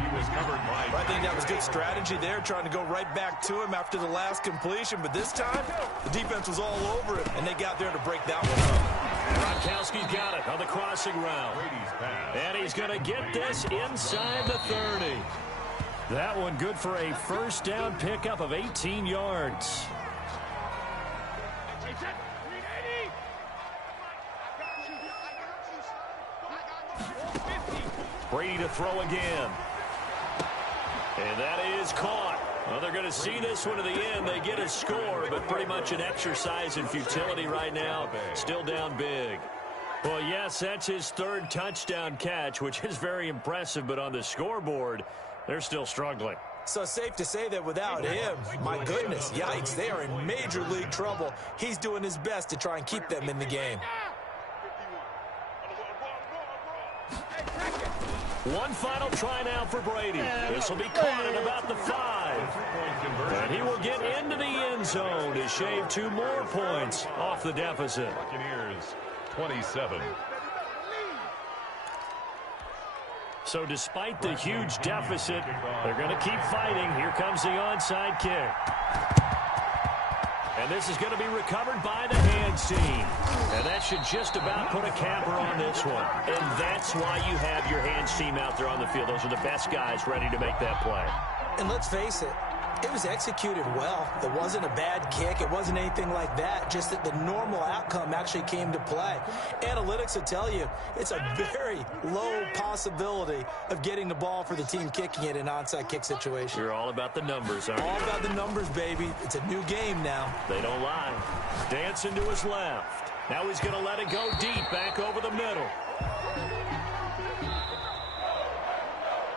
He was covered by... I think that was good strategy there, trying to go right back to him after the last completion. But this time, the defense was all over it, and they got there to break that one up. Gronkowski's got it on the crossing route. And he's going to get this inside the 30. That one good for a first down pickup of 18 yards. Brady to throw again. And that is caught. Well, they're going to see this one to the end. They get a score, but pretty much an exercise in futility right now. Still down big. Well, yes, that's his third touchdown catch, which is very impressive. But on the scoreboard, they're still struggling. So safe to say that without him, my goodness, yikes, they are in major league trouble. He's doing his best to try and keep them in the game. One final try now for Brady. This will be caught at about the 5. And he will get into the end zone to shave 2 more points off the deficit. Buccaneers 27. So despite the huge deficit, they're going to keep fighting. Here comes the onside kick. And this is going to be recovered by the hands team. And that should just about put a capper on this one. And that's why you have your hands team out there on the field. Those are the best guys ready to make that play. And let's face it, it was executed well. It wasn't a bad kick. It wasn't anything like that. Just that the normal outcome actually came to play. Analytics will tell you it's a very low possibility of getting the ball for the team kicking it in an onside kick situation. You're all about the numbers, aren't you? All about the numbers, baby. It's a new game now. They don't lie. Dancing to his left. Now he's going to let it go deep back over the middle.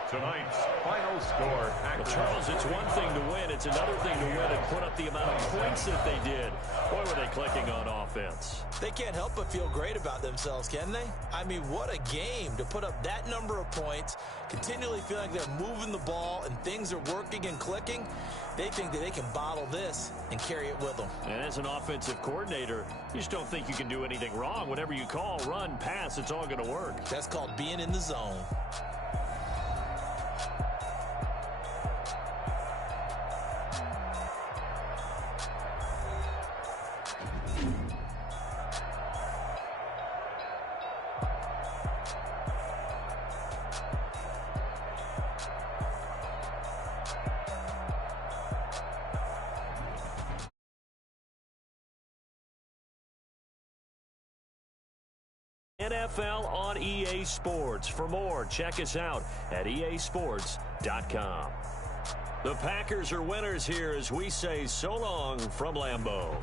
Tonight's final score. Well, Charles, it's one thing to win. It's another thing to win and put up the amount of points that they did. Boy, were they clicking on offense. They can't help but feel great about themselves, can they? I mean, what a game to put up that number of points, continually feeling like they're moving the ball and things are working and clicking. They think that they can bottle this and carry it with them. And as an offensive coordinator, you just don't think you can do anything wrong. Whatever you call, run, pass, it's all going to work. That's called being in the zone. NFL on EA Sports. For more, check us out at easports.com. The Packers are winners here as we say so long from Lambeau.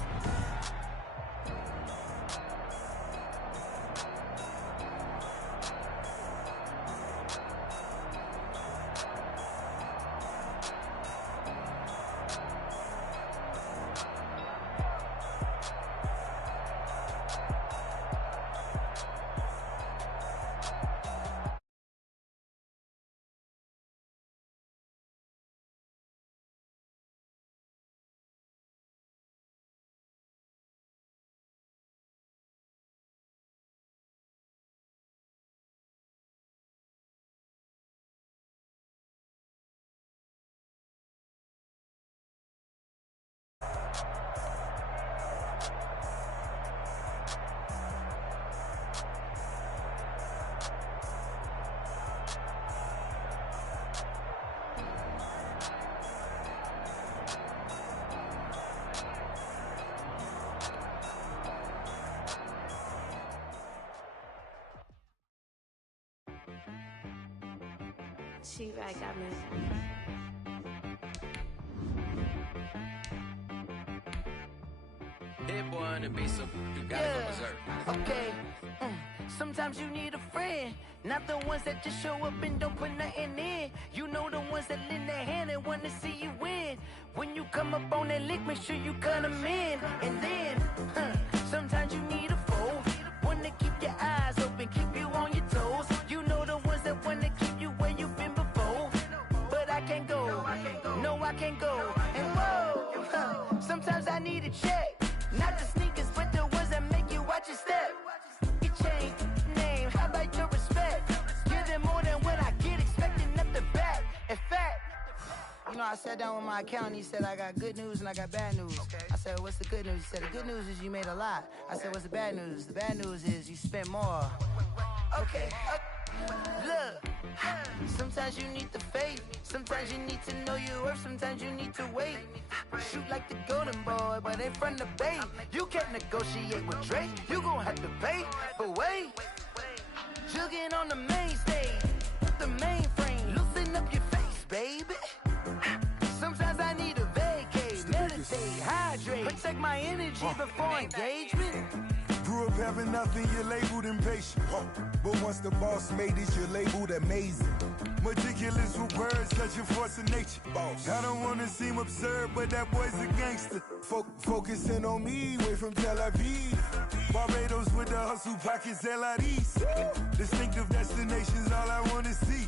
She right got me. Hit boy on the beat, so you gotta go berserk. Okay. Sometimes you need a friend, not the ones that just show up and don't put nothing in. You know the ones that lend their hand and want to see you win. When you come up on that lick, make sure you cut them in. And then, sometimes you need a foe, one to keep your eyes open, keep you on your toes. You know the ones that want to keep you where you've been before. But I can't go, no I can't go. And whoa, sometimes I need a check, not the sneakers, but the ones that make you watch your step. Your chain, name, how about your respect? Give them more than what I get, expecting up the back. In fact, you know, I sat down with my accountant. He said, I got good news and I got bad news. I said, what's the good news? He said, the good news is you made a lot. I said, what's the bad news? The bad news is you spent more. Okay, look, sometimes you need the faith. Sometimes you need to know your worth. Sometimes you need to wait. Shoot like the golden boy, but ain't from the bay. You can't negotiate with Drake. You gon' have to pay. But wait, jugging on the main stage, the mainframe, loosen up your face, baby. Sometimes I need a vacate, meditate, hydrate, protect my energy before engagement. Grew up having nothing, you're labeled impatient. But once the boss made it, you're labeled amazing. Meticulous with words, such a force of nature. I don't wanna seem absurd, but that boy's a gangster. Focusing on me, way from Tel Aviv. Barbados with the hustle pockets, LIDs. Distinctive destinations, all I wanna see.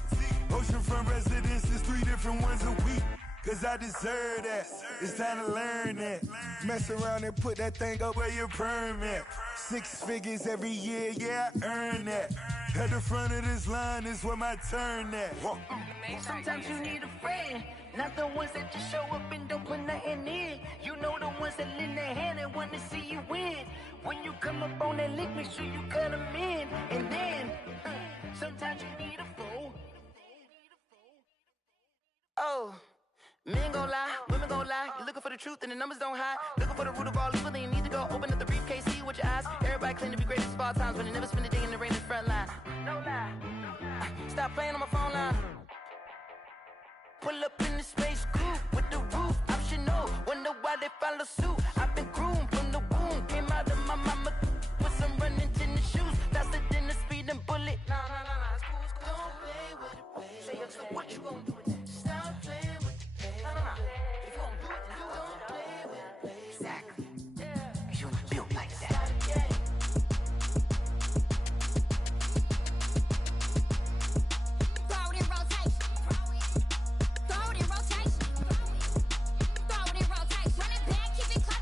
Oceanfront residences, 3 different ones a week. Cause I deserve that, it's time to learn that. Mess around and put that thing up where your permit. 6 figures every year, yeah, I earn that. At the front of this line is where my turn at. Sometimes you need a friend, not the ones that just show up and don't put nothing in. You know the ones that lend their hand and want to see you win. When you come up on that lick, make sure you cut them in. And then, sometimes you need a fool. Oh. Men gon' lie, women gon' lie. You're looking for the truth and the numbers don't hide. Looking for the root of all evil, then you need to go open up the briefcase, see with your eyes. Everybody claim to be greatest of all times, but they never spend a day in the rain in the front line. No lie. Stop playing on my phone line. Pull up in the space coupe with the roof optional. Wonder why they follow suit. I've been groomed from the womb. Came out of my mama with some running tennis shoes. Faster than the speeding bullet. Nah, it's cool, it's cool. Don't play with it, baby. Say so what you gon' do with that? Stop playing. If you gon' do it, then you don't play with it, baby. Exactly. Yeah. You built like that. Throw it in rotation. Throw it in rotation. Throw it in rotation. Run it back, keep it close.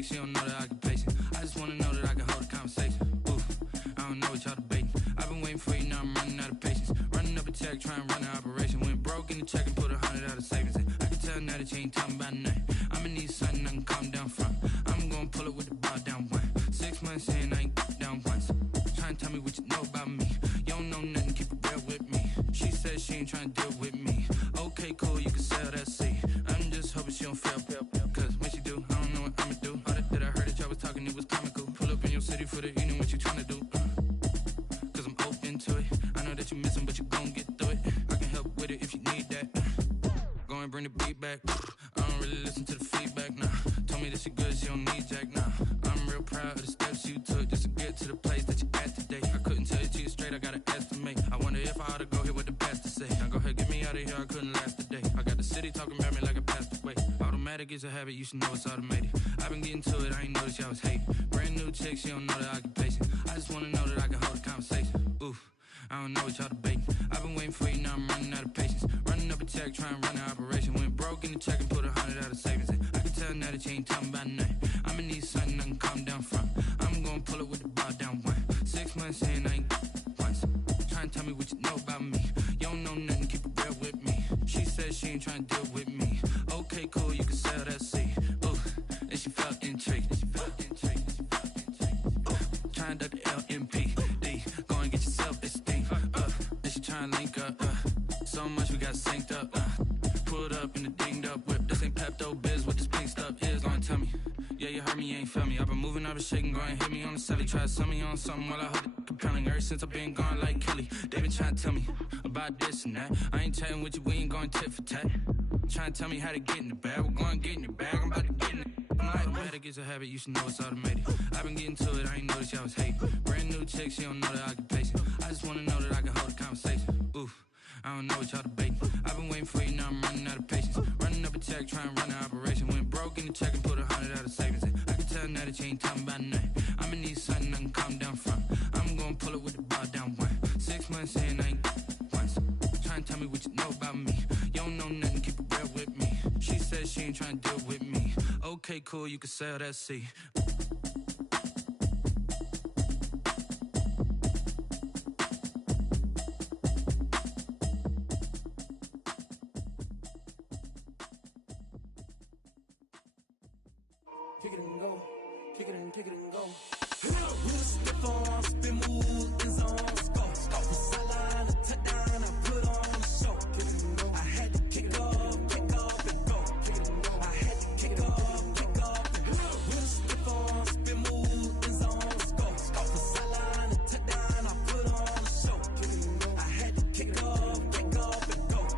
chick, she don't know the occupation. I just wanna know that I can hold a conversation. Oof, I don't know what y'all debating. I've been waiting for you, now I'm running out of patience. Running up a check, trying to run an operation. Went broke in the check and put 100 out of savings in. I can tell now that you ain't talking about nothing. I'ma need something I can calm down from. I'm gonna pull it with the bar down one. 6 months in, I ain't down once. Trying to tell me what you know about me. You don't know nothing, keep it real with me. She said she ain't trying to deal with me. Okay, cool, you can sell that seat. I'm just hoping she don't fail. Cause when she do, I don't know what I'ma do. All that I heard that y'all was talking, it was comical. Pull up in your city for the evening, what you trying to do? Cause I'm open to it. I know that you missing, but you gon' get through it. I can help with it if you need that. Go and bring the beat back. I don't really listen to the feedback, nah. Told me that she good, she don't need jack, nah. I'm real proud of the steps you took just to get to the place that you at today. I couldn't tell it to you straight, I gotta estimate. I wonder if I ought to go here with the pastor say. Now go ahead, get me out of here, I couldn't last a day. I got the city talking about me like a passed away. Automatic is a habit, you should know it's automated. I've been getting to it, I ain't noticed y'all was hating. Brand new chick, she don't know the occupation. I just wanna know that I can hold a conversation. Oof, I don't know what y'all debating. I've been waiting for you, now I'm running out of patience. Running up a check, trying to run an operation. Went broke in the check and put 100 out of savings in. I can tell now that you ain't talking about nothing. I'ma need something I can calm down from. I'm gonna pull it with the bar down one. 6 months in, I ain't once. Trying to tell me what you know about me. You don't know nothing, keep it real with me. She said she ain't trying to deal with me. Okay, cool, you can sell that seat. Ooh, and she felt intrigued. Trying to duck the LMPD. Go and get your self-esteem. And she trying to link up. So much we got synced up. Pulled up in the dinged up whip. This ain't Pepto-Biz, what this pink stuff is. Go and tell me. Yeah, you heard me, you ain't felt me. I've been moving, I've been shaking, go and hit me on the celly. Try to sell me on something while I hold it compelling. Ever since I've been gone like Kelly, they been trying to tell me about this and that. I ain't chatting with you, we ain't going tit for tat. Trying to tell me how to get in the bag. We're going to get in your bag, I'm about to get in it. I'm like, automatic is a habit, you should know it's automated. I've been getting to it, I ain't noticed y'all was hating. Brand new chick, she don't know the occupation. I just wanna know that I can hold a conversation. Oof, I don't know what y'all debating. I've been waiting for you, now I'm running out of patience. Running up a check, trying to run an operation. Went broke in the check and put 100 out of savings in. I can tell now that you ain't talking about nothing. I'ma need something I can calm down from. I'm gonna pull it with the bar down one. 6 months in, I ain't once. Trying to tell me what you know about me. You don't know nothing, keep it real with me. She said she ain't trying to deal with me. Okay, cool, you can sell that seat. Kick it and go, kick it and go. We'll step on, spin move, in zone, go. From sideline to touchdown, I put on the show. Kick it and go. I had to kick off and go. Kick it and go. I had to kick off and go. We'll step on, spin move, in zone, go. From sideline to touchdown, I put on the show. Kick it and go. I had to kick off and go.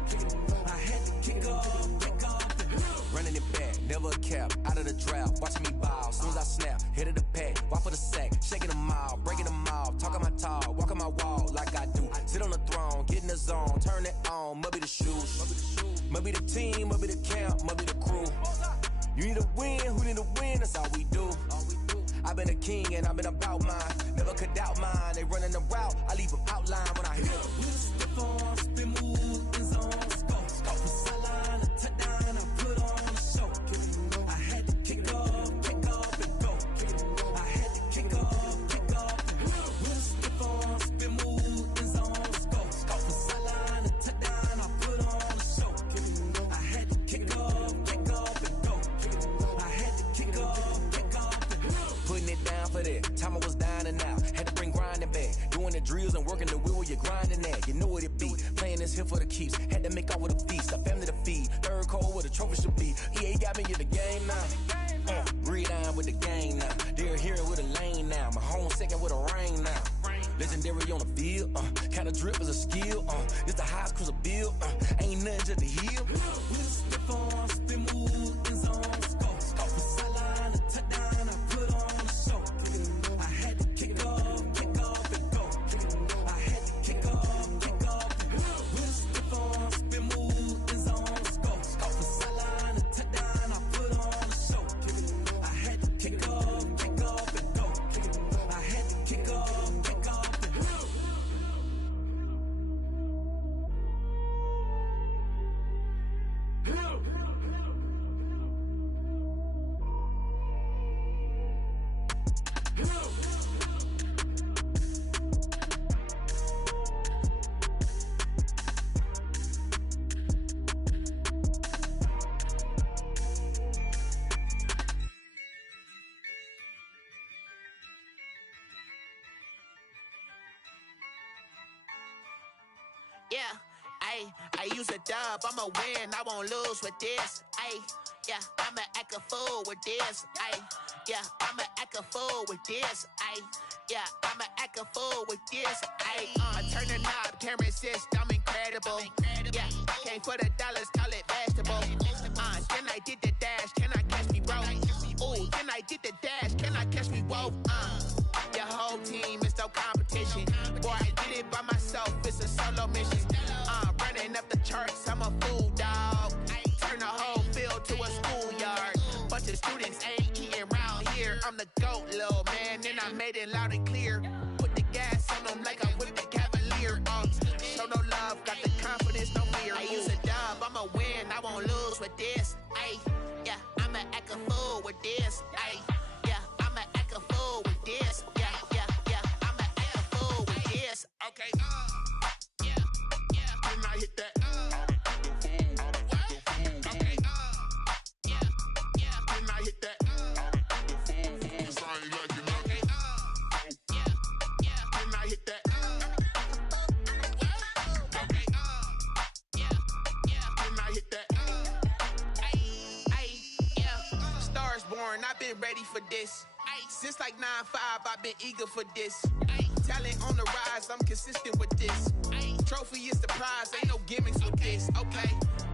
Kick it and go. I had to kick off and go. Running it back, never a cap, out of the drought, watching me ball. Soon as I snap, hit of the pack, walk for the sack, shaking them all, breaking them off, talking my talk, walking my wall like I do. Sit on the throne, get in the zone, turn it on, must be the shoes, must be the team, must be the camp, must be the crew. You need a win, who need a win, that's all we do. I've been a king and I've been about mine, never could doubt mine. They running the route, I leave them outline when I hit them. We'll step on, spin move, in zone, go. From sideline to touchdown, I put on the show. I had to kick off and go. I had to kick off and go. We'll step on, spin move, in zone, go. From sideline to touchdown, I put on the show. I had to kick off and go. I had to kick off and go. Putting it down for that, time I was dying and out, had to bring grinding back, doing the drills and working the wheel where you're grinding at. You know what it be, playing this here for the keeps, had to make out with a feast, a family to feed, third cold where the trophy should be. EA got me in the game now, gridiron with the gang now, they're hearing with a lane now, my home second with a rain now. Legendary on the field, kind of drip is a skill, it's the highest cruiser bill, ain't nothing just to heal. We'll step on, spin move, in zone, go. From sideline to touchdown, I put on the show. I had to kick off and go. I had to kick off and go. We'll step on, spin move, in zone, go. From sideline to touchdown, I put on the show. I had to kick off and go. I had to kick off and go. Yeah, I use a dub, I'ma win, I won't lose with this. Yeah, I'ma act a fool with this. Yeah, I'ma act a fool with this. Yeah, I'ma act a fool with this. I turn the knob, can't resist, I'm incredible. Yeah, came for the dollars, call it vegetable. Then I did the dash, can I catch me, bro? Ooh, then I did the dash, can I catch me, whoa? Your whole team is no competition. Boy, I did it by myself, it's a solo mission. Running up the charts, I'm a fool, dog. Turn the whole field to a schoolyard. Bunch of students ain't eating round here. I'm the GOAT, little man, and I made it loud and clear. Put the gas on them like I whipped the Cavalier. Show no love, got the confidence, no fear. I use a dub, I'ma win, I won't lose with this. Yeah, I'ma act a fool with this. Yeah, I'ma act a fool with this. Yeah, I'ma act a fool with this. Okay. Then I hit that. Okay. Then I hit that. Cause I ain't like it. Okay. Then I hit that. Okay. Then I hit that. Yeah. Stars born, I've been ready for this. Since like 9-5, I've been eager for this. Talent on the rise, I'm consistent with this. Trophy is the prize, ain't no gimmicks with this. Okay,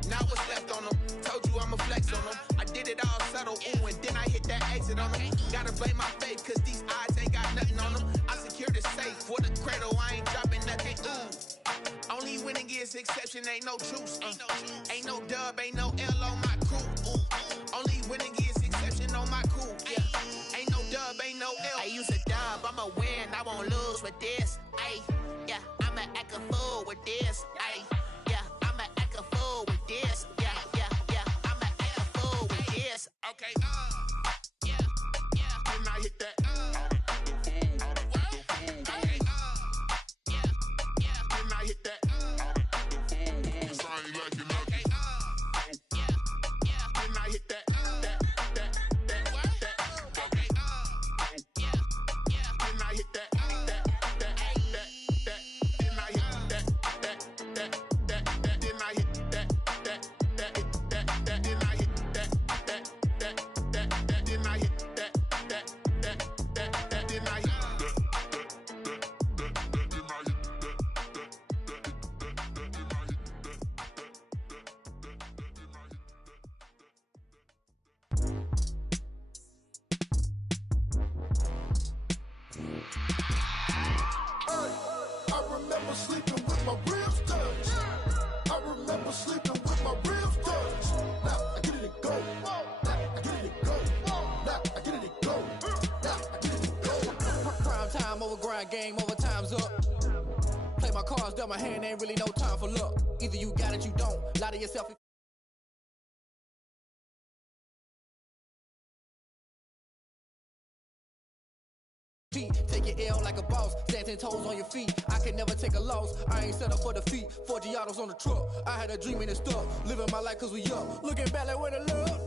now what's left on them? Told you I'ma flex on them. I did it all subtle, ooh, and then I hit that exit on them. Gotta blame my faith, cause these odds ain't got nothing on them. I secured the safe for the cradle, I ain't dropping nothing. Only winning is exception, ain't no truce. Ain't no dub, ain't no L on my crew. Only winning is exception on my crew. Yeah. Ain't no dub, ain't no L. I use a dub, I'ma win, I won't lose with this. Yeah, I'ma act a fool with this. Yeah, I'ma act a fool with this. Yeah, I'ma act a fool with this. Okay. Then I hit that. Okay. Then I hit that. Cause I ain't like it. Okay. Then I hit that. Okay. Then I hit that. I remember sleeping with my ribs touched. I remember sleeping with my ribs touched. Now I get it and go. Now I get it and go. Now I get it and go. Now I get it and go. Prime time over grind game, over time's up. Play my cards, dealt my hand, ain't really no time for luck. Either you got it, you don't. Lie to yourself. Take your L like a boss, stand 10 toes on your feet. I can never take a loss, I ain't set up for defeat. 4 Giottos on the truck, I had a dream and it stuck. Living my life cause we up, looking back like where the love.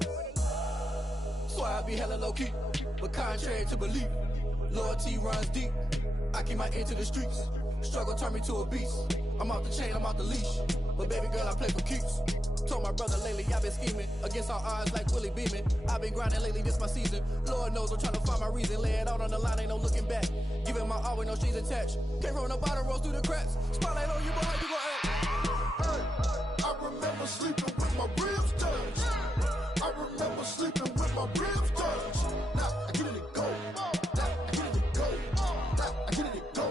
So I be hella low key, but contrary to belief, loyalty runs deep. I keep my ear to the streets, struggle turned me to a beast. I'm off the chain, I'm off the leash, but baby girl I play for keeps. Told my brother lately I've been scheming against all odds like Willie Beeman. I've been grinding lately, this my season. Lord knows I'm trying to find my reason. Lay it out on the line, ain't no looking back. Giving my all with no strings attached. Came from the bottom, rose through the cracks. Spotlight on you, boy, how you gon' act? Hey, I remember sleeping with my ribs touched. I remember sleeping with my ribs touched. Now I get it and go. Now I get it and go. Now I get it and go.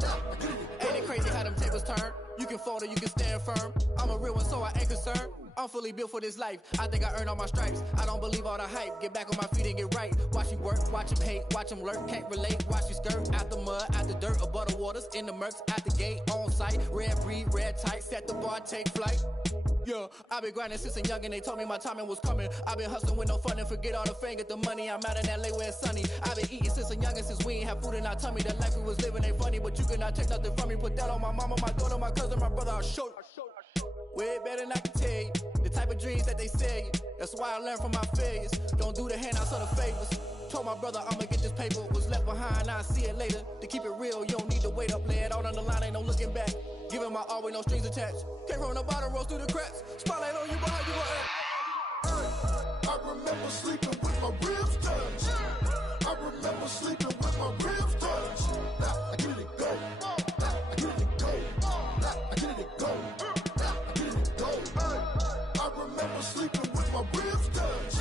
Now I get it and go. Ain't it crazy how them tables turn? You can fold or you can stand firm. I'm a real one, so I ain't concerned. I'm fully built for this life. I think I earned all my stripes. I don't believe all the hype. Get back on my feet and get right. Watch you work, watch him hate, watch him lurk. Can't relate, watch you skirt. Out the mud, out the dirt, above the waters, in the murks, out the gate, on site. Red breed, red tight, set the bar, take flight. Yeah, I been grinding since a youngin', they told me my timing was coming. I been hustling with no fun and forget all the fame, get the money. I'm out in LA where it's sunny. I been eating since a youngin', since we ain't have food in our tummy. The life we was living ain't funny, but you cannot take nothing from me. Put that on my mama, my daughter, my cousin, my brother, I'll show you. Way better than I can tell you. The type of dreams that they sell you. That's why I learned from my failures. Don't do the handouts or the favors. Told my brother I'ma get this paper. Was left behind, I'll see it later. To keep it real, you don't need to wait up. Lay it out on the line, ain't no looking back. Giving my all with no strings attached. Came from the bottom, rose through the cracks. Spotlight on you, but how you gon' act? I remember sleeping with my ribs touched. I remember sleeping with my ribs touched. Now I get it go. Now I get it go. Now I get it go. Now I get it go. I remember sleeping with my ribs touched.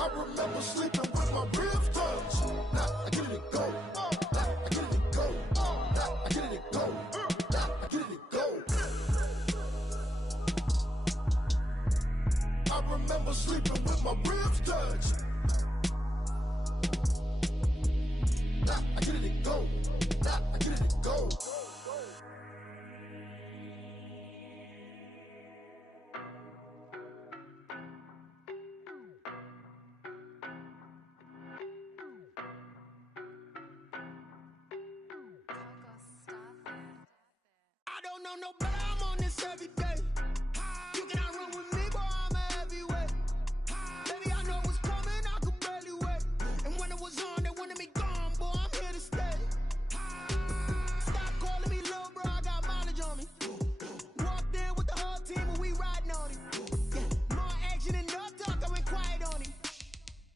I remember sleeping with my ribs touched. Now I get it go. Now I get it go. Now I get it go. Now I get it go. I remember sleeping with my ribs touched. Now I get it go. Now I get it go. I don't know no better, I'm on this every day. You cannot run with me, boy, I'm a heavyweight. Baby, I know what's coming, I could barely wait. And when it was on, they wanted me gone, boy, I'm here to stay. Stop calling me little bro, I got mileage on me. Walked in with the whole team and we riding on it. Yeah, more action and no talk, I went quiet on it.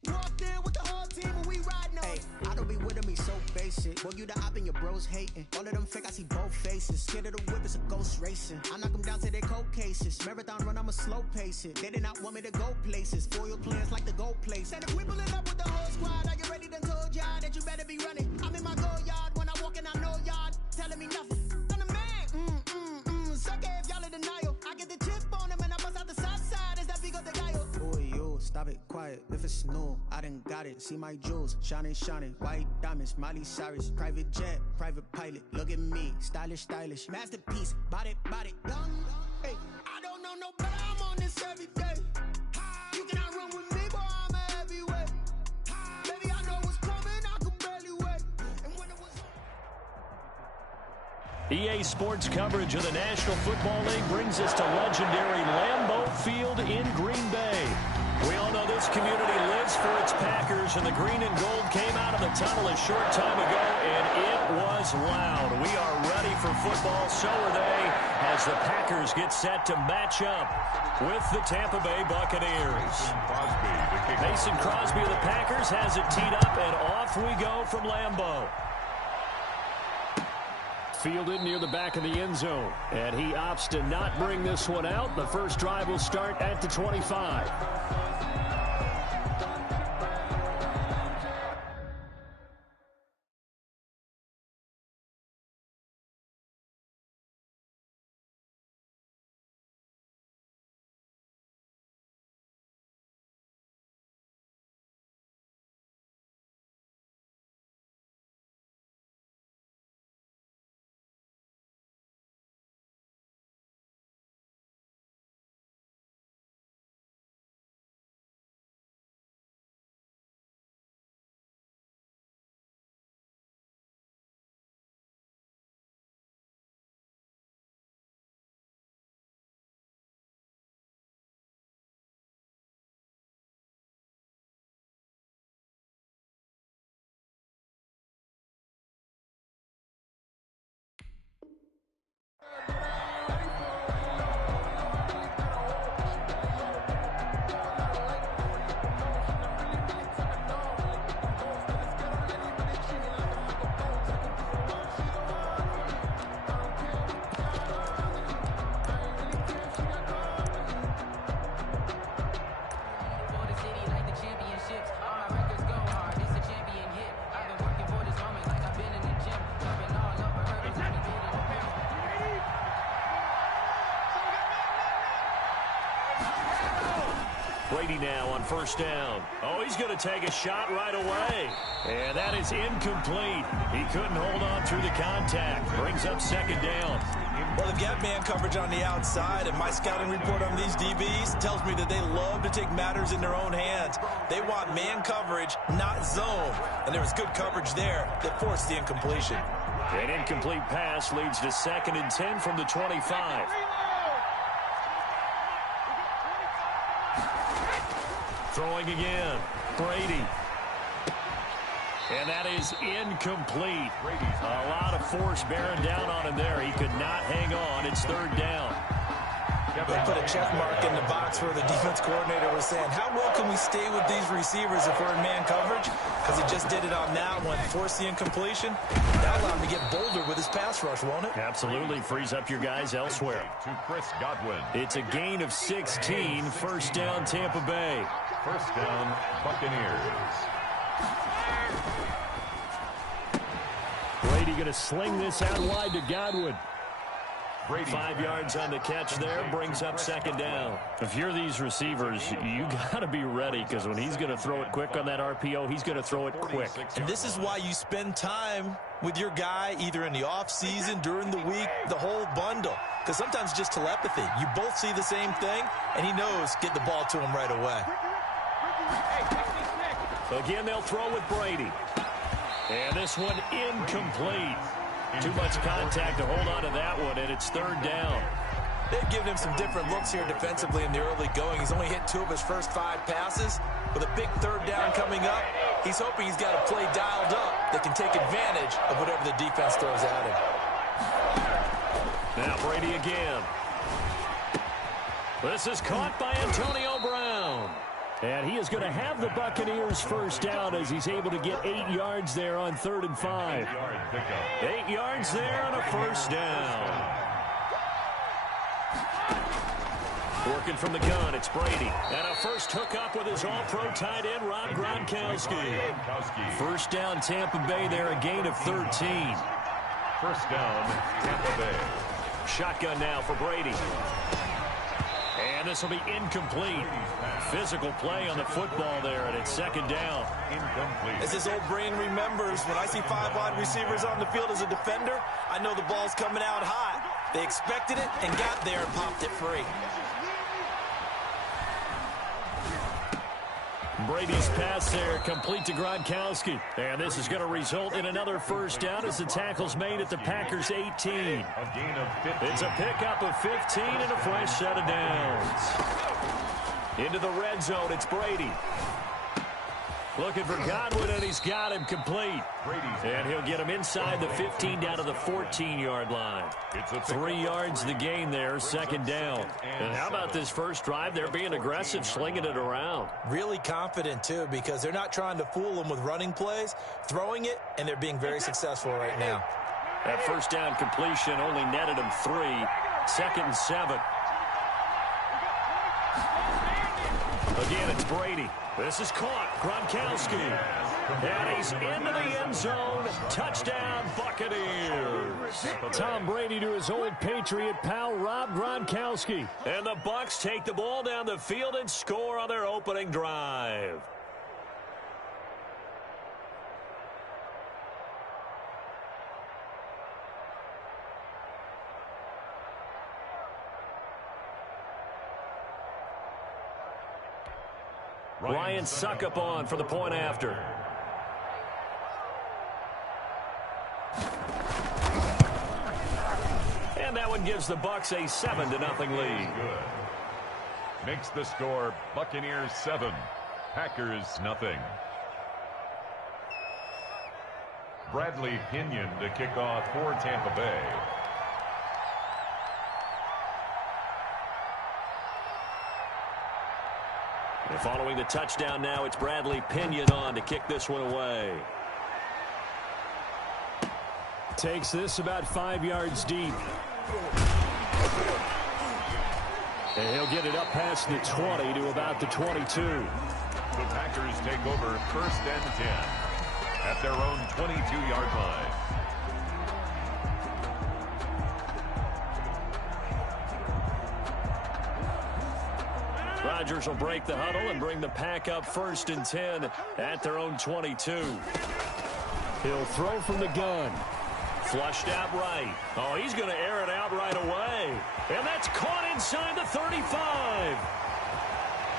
Walked in with the whole team and we riding on it. I don't be with them, he so basic. Boy, you the op and your bros hating. All of them fake, I see both faces. Scared of the whip, it's a ghost racing. I knock them down to their cold cases. Marathon run, I'ma slow pace it. They did not want me to go places. Foil plans like the gold place. Said if we pulling up with the whole squad, I get ready to told y'all that you better be running. I'm in my go yard, when I walk in, I know y'all telling me nothing. I'm the man, suck it if y'all in denial. I get the chip on them and I bust out the south side, is that big of the guy? Boy, you, stop it, quiet. If it's new, I done got it. See my jewels, shining, shining. White diamonds, Miley Cyrus. Private jet, private pilot. Look at me, stylish, stylish. Masterpiece, body, done. Hey, I don't know no better, I'm on this every day. You cannot run with me, boy, I'm a heavyweight. Baby, I know what's coming, I could barely wait. And when it was EA Sports coverage of the National Football League brings us to legendary Lambeau Field in Green Bay. We all know this community lives for its Packers, and the green and gold came out of the tunnel a short time ago, and it was loud. We are ready for football, so are they, as the Packers get set to match up with the Tampa Bay Buccaneers. Mason Crosby of the Packers has it teed up, and off we go from Lambeau. Fielded near the back of the end zone, and he opts to not bring this one out. The first drive will start at the 25. Brady now on first down. Oh, he's going to take a shot right away. And that is incomplete. He couldn't hold on through the contact. Brings up second down. Well, they've got man coverage on the outside, and my scouting report on these DBs tells me that they love to take matters in their own hands. They want man coverage, not zone. And there was good coverage there that forced the incompletion. An incomplete pass leads to 2nd and 10 from the 25. Throwing again. Brady. And that is incomplete. A lot of force bearing down on him there. He could not hang on. It's 3rd down. They put a check mark in the box where the defense coordinator was saying, how well can we stay with these receivers if we're in man coverage? Because he just did it on that one. Force the incompletion. That allowed him to get bolder with his pass rush, won't it? Absolutely. Frees up your guys elsewhere. To Chris Godwin. It's a gain of 16. First down, Tampa Bay. First down, Buccaneers. Brady going to sling this out wide to Godwin. Brady. 5 yards on the catch there, brings up second down. If you're these receivers, you got to be ready, because when he's going to throw it quick on that RPO, he's going to throw it quick. And this is why you spend time with your guy either in the offseason, during the week, the whole bundle. Because sometimes just telepathy. You both see the same thing, and he knows get the ball to him right away. Again, they'll throw with Brady. And this one incomplete. Too much contact to hold on to that one, and it's 3rd down. They've given him some different looks here defensively in the early going. He's only hit 2 of his first 5 passes. With a big 3rd down coming up, he's hoping he's got a play dialed up that can take advantage of whatever the defense throws at him. Now Brady again. This is caught by Antonio Brown. And he is going to have the Buccaneers first down as he's able to get 8 yards there on 3rd and 5. 8 yards there on a first down. Working from the gun, it's Brady. And a first hookup with his all-pro tight end, Rob Gronkowski. First down, Tampa Bay there, a gain of 13. First down, Tampa Bay. Shotgun now for Brady. And this will be incomplete. Physical play on the football there, and it's 2nd down. Incomplete. As his old brain remembers, when I see 5 wide receivers on the field as a defender, I know the ball's coming out hot. They expected it and got there and popped it free. Brady's pass there, complete to Gronkowski. And this is going to result in another first down as the tackle's made at the Packers' 18. A gain of 15. It's a pickup of 15 and a fresh set of downs. Into the red zone, it's Brady. Looking for Godwin, and he's got him complete. And he'll get him inside the 15 down to the 14-yard line. 3 yards the gain there, 2nd down. And how about this first drive? They're being aggressive, slinging it around. Really confident, too, because they're not trying to fool them with running plays, throwing it, and they're being very successful right now. That first down completion only netted him 3. 2nd and 7. Again, it's Brady. This is caught. Gronkowski. And he's into the end zone. Touchdown, Buccaneers. Tom Brady to his old Patriot pal, Rob Gronkowski. And the Bucs take the ball down the field and score on their opening drive. Ryan Suckup on for the point after. And that one gives the Bucs a 7-0 lead. Good. Makes the score Buccaneers 7, Packers 0. Bradley Pinion to kick off for Tampa Bay. And following the touchdown now, it's Bradley Pinion on to kick this one away. Takes this about 5 yards deep. And he'll get it up past the 20 to about the 22. The Packers take over 1st and 10 at their own 22-yard line. Rodgers will break the huddle and bring the Pack up 1st and 10 at their own 22. He'll throw from the gun. Flushed out right. Oh, he's going to air it out right away. And that's caught inside the 35.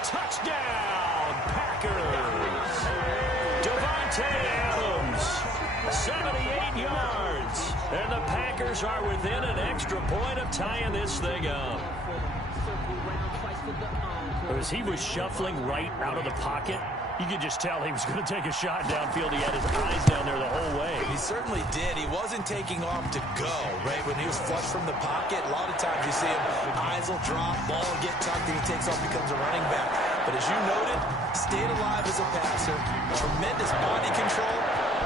Touchdown, Packers. Devontae Adams, 78 yards. And the Packers are within an extra point of tying this thing up. As he was shuffling right out of the pocket, you could just tell he was going to take a shot downfield. He had his eyes down there the whole way. He certainly did. He wasn't taking off to go, right? When he was flushed from the pocket, a lot of times you see him, eyes will drop, ball will get tucked, and he takes off, becomes a running back. But as you noted, stayed alive as a passer, tremendous body control,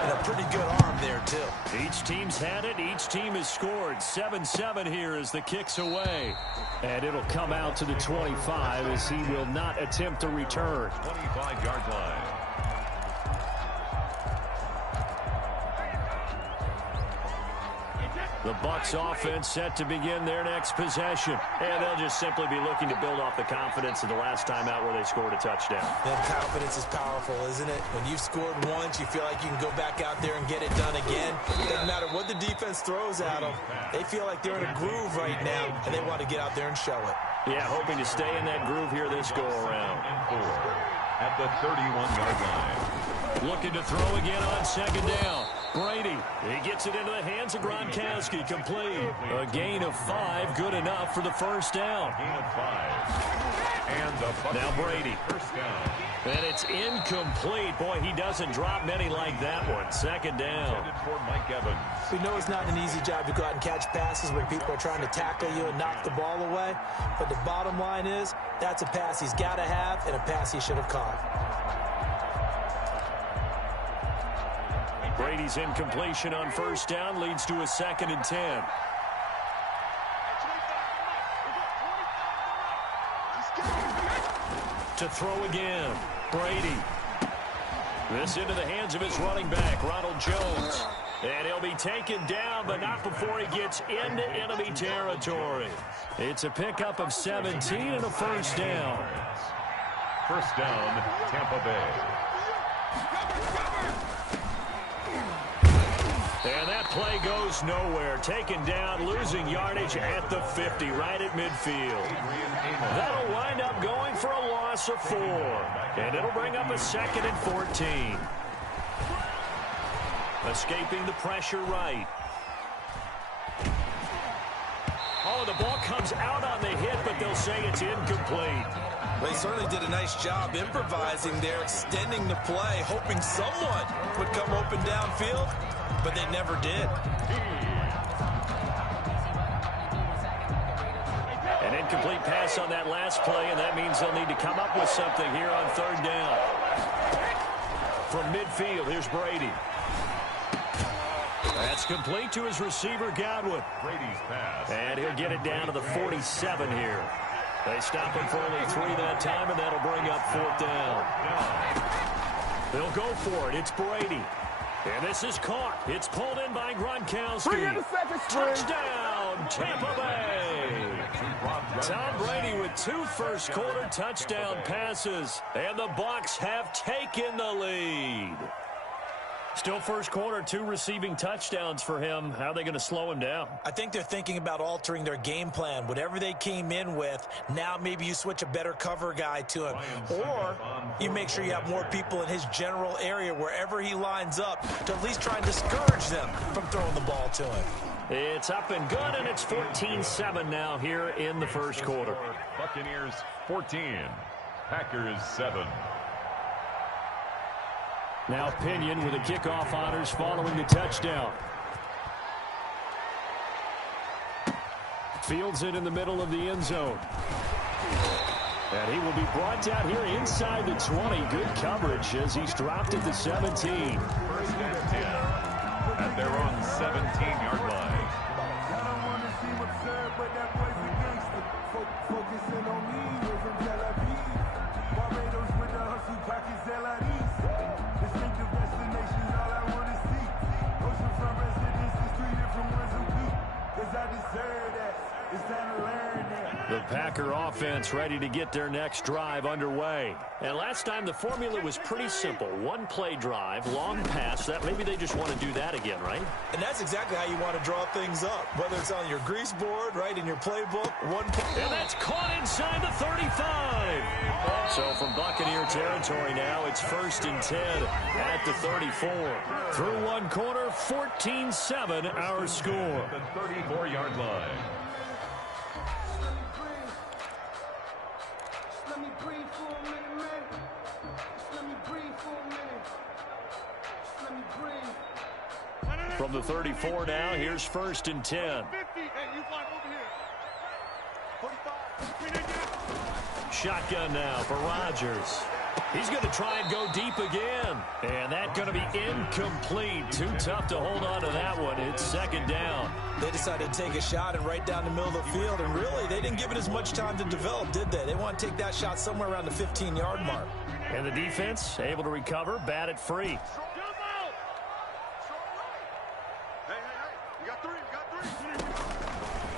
and a pretty good arm there, too. Each team's had it. Each team has scored. 7-7 here as the kick's away. And it'll come out to the 25 as he will not attempt to return. 25-yard line. The Bucs offense set to begin their next possession. And they'll just simply be looking to build off the confidence of the last time out where they scored a touchdown. That confidence is powerful, isn't it? When you've scored once, you feel like you can go back out there and get it done again. Doesn't matter what the defense throws at them. They feel like they're in a groove right now, and they want to get out there and show it. Yeah, hoping to stay in that groove here this go-around. At the 31-yard line. Looking to throw again on 2nd down. Brady, he gets it into the hands of Gronkowski, complete. A gain of 5, good enough for the 1st down. Gain of 5. And the now Brady. 1st down. And it's incomplete. Boy, he doesn't drop many like that one. 2nd down. For Mike Evans. We know it's not an easy job to go out and catch passes when people are trying to tackle you and knock the ball away. But the bottom line is, that's a pass he's got to have and a pass he should have caught. Brady's incompletion on 1st down leads to a 2nd and 10. To throw again, Brady. This into the hands of his running back, Ronald Jones. And he'll be taken down, but not before he gets into enemy territory. It's a pickup of 17 and a 1st down. 1st down, Tampa Bay. And that play goes nowhere. Taken down, losing yardage at the 50, right at midfield. That'll wind up going for a loss of 4. And it'll bring up a 2nd and 14. Escaping the pressure right. Oh, the ball comes out on the hit, but they'll say it's incomplete. They certainly did a nice job improvising there, extending the play, hoping someone would come open downfield, but they never did. An incomplete pass on that last play, and that means they'll need to come up with something here on 3rd down. From midfield, here's Brady. That's complete to his receiver, Godwin. Brady's pass. And he'll get it down to the 47 here. They stop him for only 3 that time, and that'll bring up 4th down. They'll go for it. It's Brady. And this is caught. It's pulled in by Gronkowski. Touchdown, Tampa Bay. Tom Brady with 2 first-quarter touchdown passes. And the Bucs have taken the lead. Still first quarter, 2 receiving touchdowns for him. How are they going to slow him down? I think they're thinking about altering their game plan. Whatever they came in with, now maybe you switch a better cover guy to him. Or you make sure you have more people in his general area wherever he lines up to at least try and discourage them from throwing the ball to him. It's up and good, and it's 14-7 now here in the first quarter. Buccaneers 14, Packers 7. Now Pinion with the kickoff honors following the touchdown. Fields it in the middle of the end zone. And he will be brought down here inside the 20. Good coverage as he's dropped at the 17. 1st and 10 at their own 17-yard line. I don't want to seem absurd, but that boy's a gangster. Focusing on me, we're from Tel Aviv. Barbados with the hustle pockets, LIDs. Distinctive destinations, all I want to see. Oceanfront residences, 3 different ones a week. Cause I deserve that. It's time to learn that. The Packer offense ready to get their next drive underway. And last time the formula was pretty simple. One play drive, long pass. That maybe they just want to do that again, right? And that's exactly how you want to draw things up. Whether it's on your grease board, right, in your playbook, one play. And that's caught inside the 35. So from Buccaneer territory now, it's 1st and 10 at the 34. Through one quarter, 14-7 our score. The 34-yard line. From the 34 now, here's 1st and 10. Shotgun now for Rodgers. He's going to try and go deep again. And that's going to be incomplete. Too tough to hold on to that one. It's 2nd down. They decided to take a shot and right down the middle of the field. And really, they didn't give it as much time to develop, did they? They want to take that shot somewhere around the 15-yard mark. And the defense able to recover, bat it free.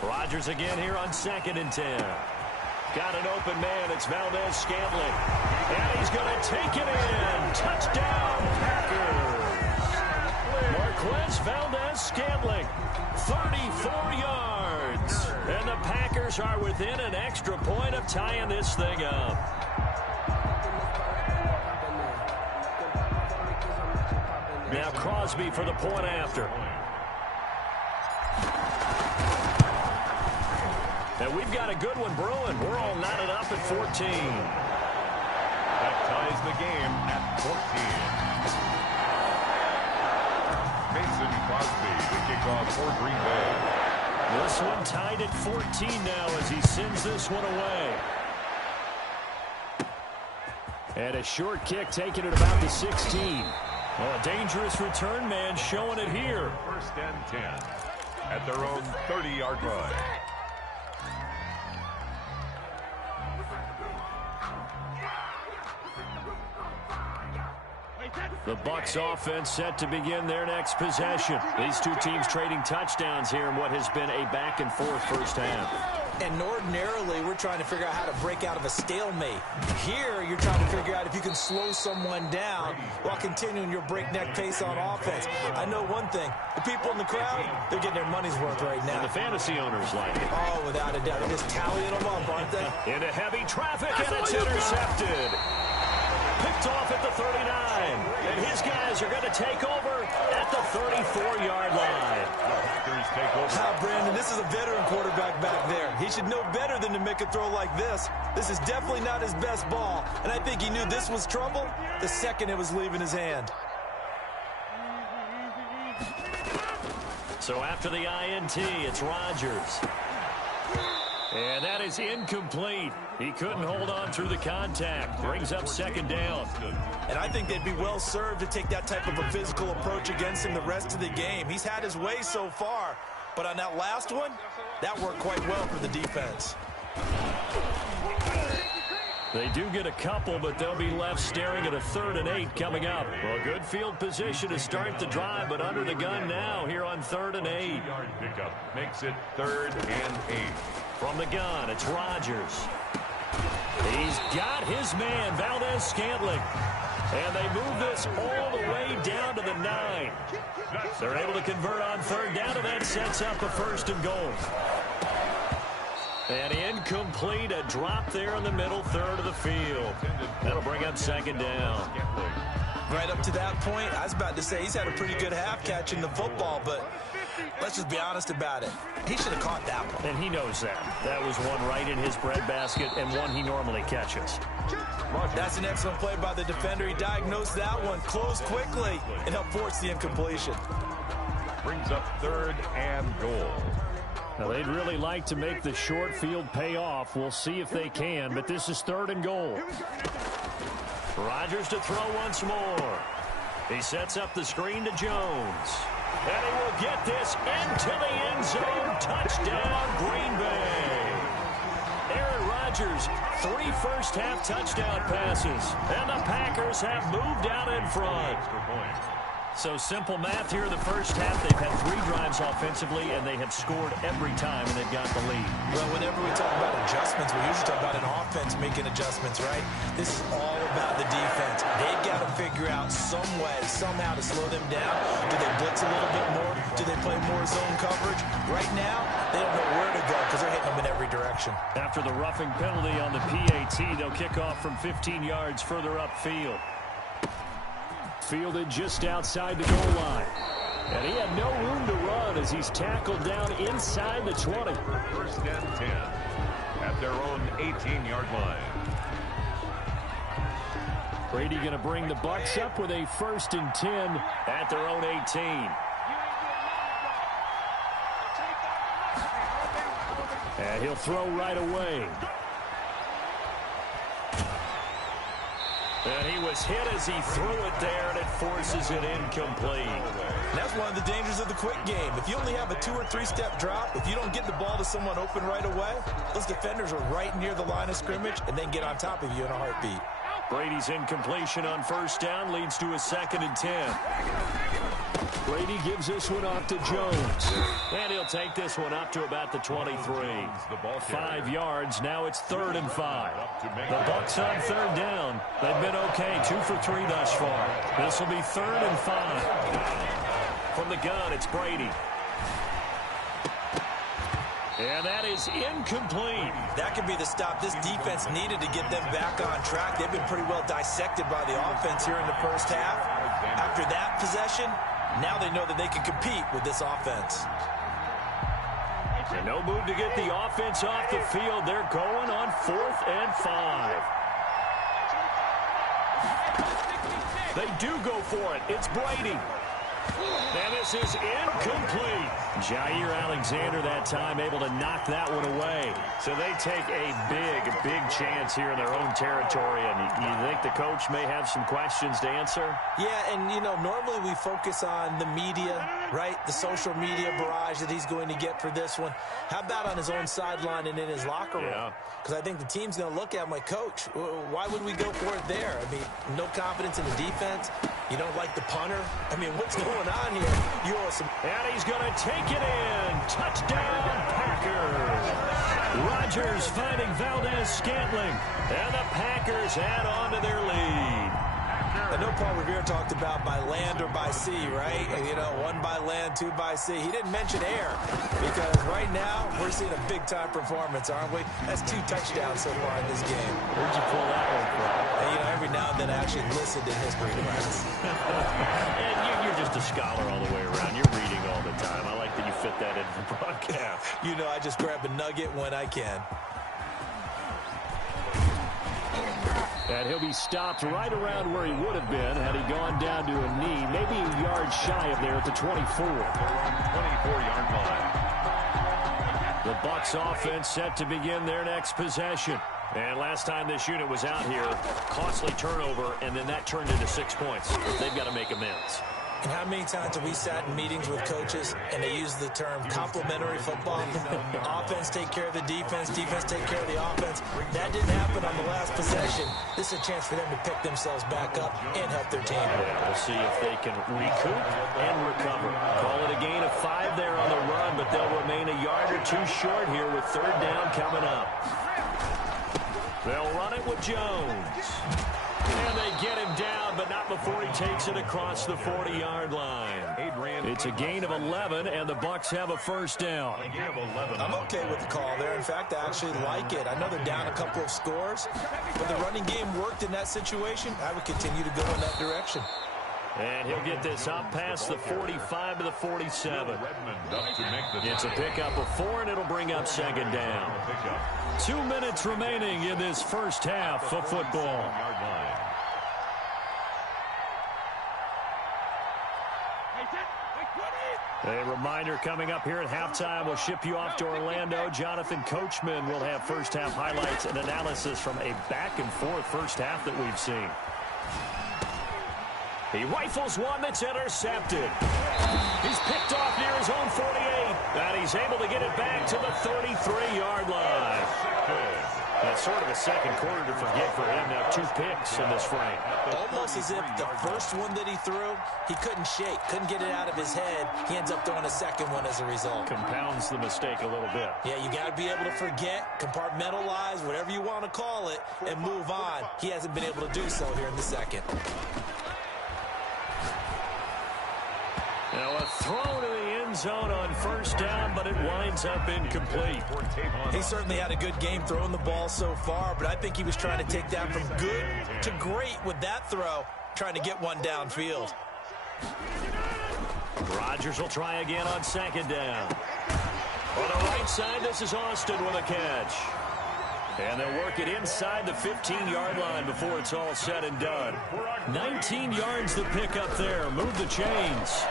Rodgers again here on 2nd and 10. Got an open man. It's Valdez-Scantling. And he's going to take it in. Touchdown, Packers. Marquez Valdez-Scantling, 34 yards. And the Packers are within an extra point of tying this thing up. Now Crosby for the point after. And we've got a good one brewing. We're all knotted up at 14. That ties the game at 14. Mason Crosby, the kickoff for Green Bay. This one tied at 14 now as he sends this one away. And a short kick taken at about the 16. Oh, a dangerous return man showing it here. 1st and 10 at their own 30-yard line. The Bucs offense set to begin their next possession. These two teams trading touchdowns here in what has been a back-and-forth first half. And ordinarily, we're trying to figure out how to break out of a stalemate. Here, you're trying to figure out if you can slow someone down while continuing your breakneck pace on offense. I know one thing. The people in the crowd, they're getting their money's worth right now. And the fantasy owners like it. Oh, without a doubt. They're just tallying them up, aren't they? Into heavy traffic, and it's intercepted. Picked off at the 39. And his guys are going to take over at the 34-yard line. Brandon, this is a veteran quarterback back there. He should know better than to make a throw like this. This is definitely not his best ball. And I think he knew this was trouble the second it was leaving his hand. So after the INT, it's Rodgers. And that is incomplete. He couldn't hold on through the contact. Brings up 2nd down. And I think they'd be well served to take that type of a physical approach against him the rest of the game. He's had his way so far. But on that last one, that worked quite well for the defense. They do get a couple, but they'll be left staring at a 3rd and 8 coming up. Well, good field position to start the drive, but under the gun now here on 3rd and 8. Pickup makes it 3rd and 8. From the gun, it's Rodgers. He's got his man, Valdez-Scantling. And they move this all the way down to the 9. They're able to convert on 3rd down, and that sets up a 1st and goal. And incomplete, a drop there in the middle 3rd of the field. That'll bring up 2nd down. Right up to that point, I was about to say he's had a pretty good half catching the football, but let's just be honest about it. He should have caught that one. And he knows that. That was one right in his breadbasket and one he normally catches. That's an excellent play by the defender. He diagnosed that one, closed quickly, and helped force the incompletion. Brings up 3rd and goal. Now, they'd really like to make the short field pay off. We'll see if they can, but this is 3rd and goal. Rodgers to throw once more. He sets up the screen to Jones. And he will get this into the end zone. Touchdown, Green Bay. Aaron Rodgers, 3 first-half touchdown passes. And the Packers have moved out in front. So simple math here in the first half. They've had 3 drives offensively, and they have scored every time, and they've got the lead. Well, whenever we talk about adjustments, we usually talk about an offense making adjustments, right? This is all about the defense. They've got to figure out some way, somehow to slow them down. Do they blitz a little bit more? Do they play more zone coverage? Right now, they don't know where to go because they're hitting them in every direction. After the roughing penalty on the PAT, they'll kick off from 15 yards further upfield. Fielded just outside the goal line. And he had no room to run as he's tackled down inside the 20. First and 10 at their own 18-yard line. Brady going to bring the Bucs up with a 1st and 10 at their own 18. And he'll throw right away. And he was hit as he threw it there, and it forces it incomplete. And that's one of the dangers of the quick game. If you only have a 2- or 3-step drop, if you don't get the ball to someone open right away, those defenders are right near the line of scrimmage and then get on top of you in a heartbeat. Brady's incompletion on 1st down leads to a 2nd and 10. Brady gives this one off to Jones. And he'll take this one up to about the 23. 5 yards. Now it's 3rd and 5. The Bucs on 3rd down. They've been okay. 2 for 3 thus far. This will be 3rd and 5. From the gun, it's Brady. And that is incomplete. That could be the stop this defense needed to get them back on track. They've been pretty well dissected by the offense here in the first half. After that possession, now they know that they can compete with this offense. And no move to get the offense off the field. They're going on 4th and 5. They do go for it. It's Brady. And this is incomplete. Jair Alexander that time able to knock that one away. So they take a big chance here in their own territory. And you think the coach may have some questions to answer? Yeah, and, you know, normally we focus on the media, right? The social media barrage that he's going to get for this one. How about on his own sideline and in his locker room? Because I think the team's going to look at him like, Coach, why would we go for it there? I mean, no confidence in the defense. You don't like the punter? I mean, what's going on here? You owe some. And he's going to take it in. Touchdown, Packers. Rodgers finding Valdez-Scantling. And the Packers add on to their lead. I know Paul Revere talked about by land or by sea, right? You know, 1 by land, 2 by sea. He didn't mention air because right now we're seeing a big-time performance, aren't we? That's 2 touchdowns so far in this game. Where'd you pull that one from? And, you know, every now and then I actually listened in history class. And you're just a scholar all the way around. You're reading all the time. I like that you fit that into the broadcast. You know, I just grab a nugget when I can. And he'll be stopped right around where he would have been had he gone down to a knee, maybe a yard shy of there at the 24. 24-yard line. The Bucs offense set to begin their next possession. And last time this unit was out here, costly turnover, and then that turned into 6 points. They've got to make amends. And how many times have we sat in meetings with coaches and they use the term complementary football? Offense take care of the defense, defense take care of the offense. That didn't happen on the last possession. This is a chance for them to pick themselves back up and help their team. Yeah, we'll see if they can recoup and recover. Call it a gain of 5 there on the run, but they'll remain a yard or 2 short here with 3rd down coming up. They'll run it with Jones. And they get him down, but not before he takes it across the 40-yard line. It's a gain of 11, and the Bucs have a 1st down. I'm okay with the call there. In fact, I actually like it. I know they're down a couple of scores, but the running game worked in that situation. I would continue to go in that direction. And he'll get this up past the 45 to the 47. It's a pickup of 4, and it'll bring up 2nd down. 2 minutes remaining in this first half of football. A reminder coming up here at halftime. We'll ship you off to Orlando. Jonathan Coachman will have first half highlights and analysis from a back-and-forth first half that we've seen. He rifles one that's intercepted. He's picked off near his own 48. And he's able to get it back to the 33-yard line. That's sort of a second quarter to forget for him. Now 2 picks in this frame. Almost as if the first one that he threw, he couldn't shake, couldn't get it out of his head. He ends up throwing a second one as a result. Compounds the mistake a little bit. Yeah, you got to be able to forget, compartmentalize, whatever you want to call it, and move on. He hasn't been able to do so here in the second. Now a throw to the end zone on first down, but it winds up incomplete. He certainly had a good game throwing the ball so far, but I think he was trying to take that from good to great with that throw, trying to get one downfield. Rodgers will try again on second down. On the right side, this is Austin with a catch. And they'll work it inside the 15-yard line before it's all said and done. 19 yards to pick up there. Move the chains.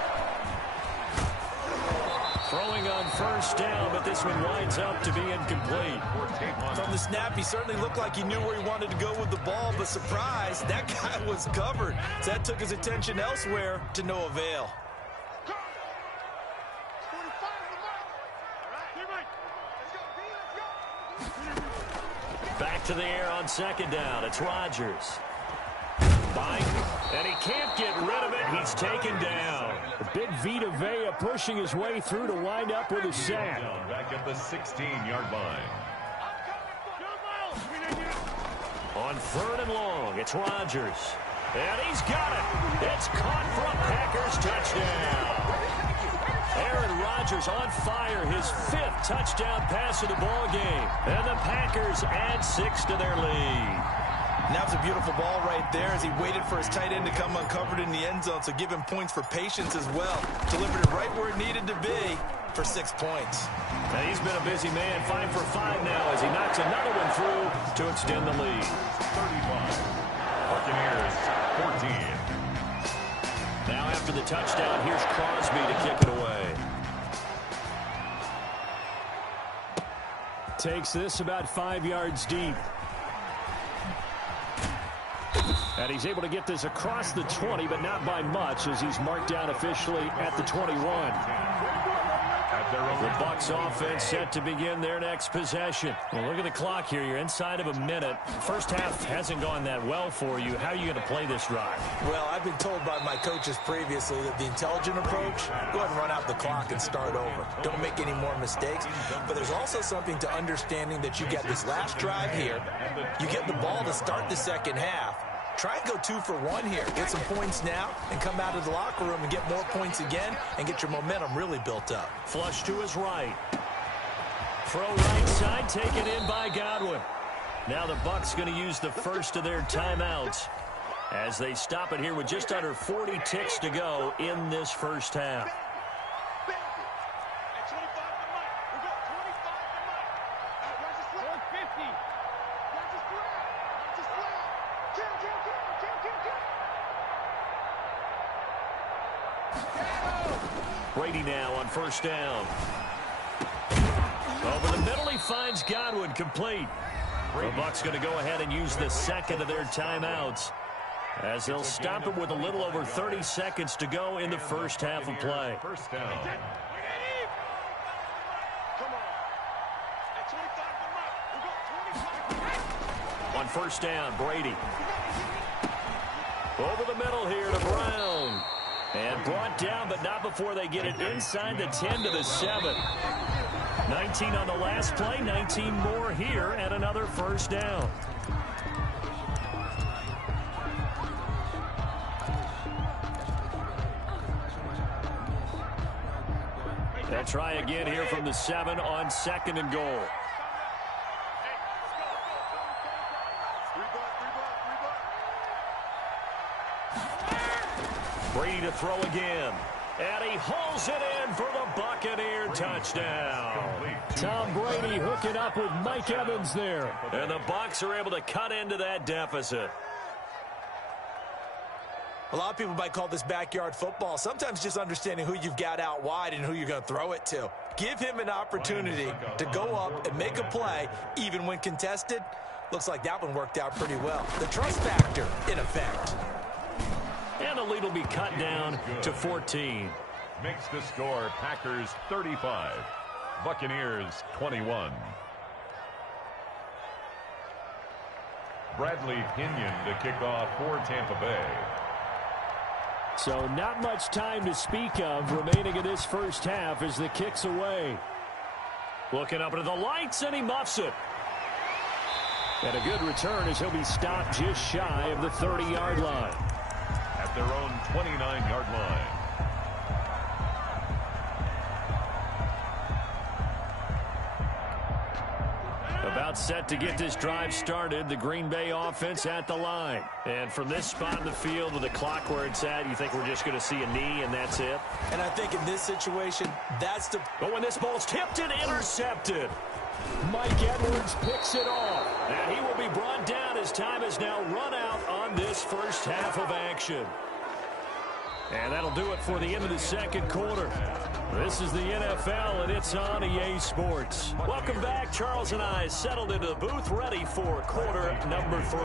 Throwing on first down, but this one winds up to be incomplete. From the snap, he certainly looked like he knew where he wanted to go with the ball, but surprise, that guy was covered. So that took his attention elsewhere to no avail. Back to the air on second down. It's Rodgers. And he can't get rid of it. He's taken down. The big Vita Vea pushing his way through to wind up with a sack. Back at the 16-yard line. On third and long, it's Rodgers. And he's got it. It's caught for a Packers touchdown. Aaron Rodgers on fire, his 5th touchdown pass of the ball game. And the Packers add 6 to their lead. And that was a beautiful ball right there as he waited for his tight end to come uncovered in the end zone, so give him points for patience as well. Delivered it right where it needed to be for 6 points. And he's been a busy man, 5 for 5 now as he knocks another one through to extend the lead. 35. Buccaneers, 14. Now after the touchdown, here's Crosby to kick it away. Takes this about 5 yards deep. And he's able to get this across the 20, but not by much, as he's marked down officially at the 21. The Bucs offense set to begin their next possession. Well, look at the clock here. You're inside of a minute. First half hasn't gone that well for you. How are you going to play this drive? Well, I've been told by my coaches previously that the intelligent approach, go ahead and run out the clock and start over. Don't make any more mistakes. But there's also something to understanding that you get this last drive here. You get the ball to start the second half. Try and go 2 for 1 here. Get some points now and come out of the locker room and get more points again and get your momentum really built up. Flush to his right. Throw right side, taken in by Godwin. Now the Bucs going to use the first of their timeouts as they stop it here with just under 40 ticks to go in this first half. Brady now on first down. Over the middle, he finds Godwin complete. The Bucs going to go ahead and use the second of their timeouts as they'll stop it with a little over 30 seconds to go in the first half of play. First down. On first down, Brady. Over the middle here to Brown. And brought down, but not before they get it inside the 10 to the 7. 19 on the last play, 19 more here, and another first down. They'll try again here from the 7 on second and goal. Brady to throw again. And he hauls it in for the Buccaneer touchdown. Tom Brady hooking up with Mike Evans there. And the Bucs are able to cut into that deficit. A lot of people might call this backyard football. Sometimes just understanding who you've got out wide and who you're going to throw it to. Give him an opportunity to go up and make a play, even when contested. Looks like that one worked out pretty well. The trust factor in effect. And the lead will be cut down to 14. Makes the score Packers 35, Buccaneers 21. Bradley Pinion to kick off for Tampa Bay. So not much time to speak of remaining in this first half as the kick's away. Looking up into the lights, and he muffs it. And a good return as he'll be stopped just shy of the 30-yard line. At their own 29-yard line. About set to get this drive started, the Green Bay offense at the line. And from this spot in the field with the clock where it's at, you think we're just going to see a knee and that's it? And I think in this situation, that's the... But when this ball's tipped and intercepted, Mike Edwards picks it off. And he will be brought down as time has now run out on this first half of action. And that'll do it for the end of the second quarter. This is the NFL, and it's on EA Sports. Welcome back. Charles and I settled into the booth, ready for quarter number 3.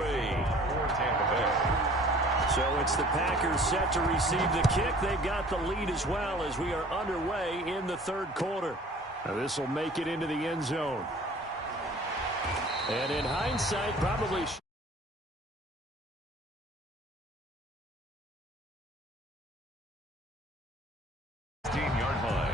So it's the Packers set to receive the kick. They've got the lead as well as we are underway in the third quarter. Now this will make it into the end zone. And in hindsight, probably... 16-yard line.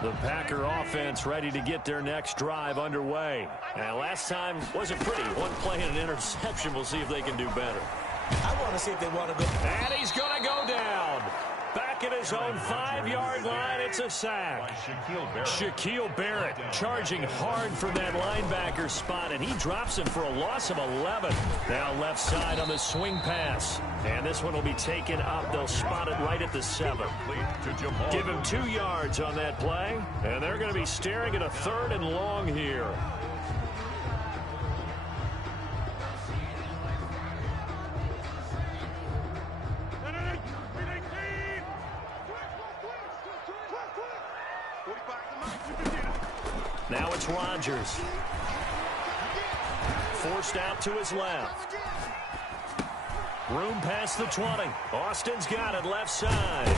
The Packer offense ready to get their next drive underway. And last time wasn't pretty. One play and an interception. We'll see if they can do better. I want to see if they want to go. And he's going to go down. Back at his own 5-yard line, it's a sack. Shaquille Barrett charging hard from that linebacker spot, and he drops him for a loss of 11. Now left side on the swing pass. And this one will be taken up. They'll spot it right at the 7. Give him 2 yards on that play, and they're going to be staring at a 3rd and long here. Now it's Rodgers. Forced out to his left. Room past the 20. Austin's got it left side.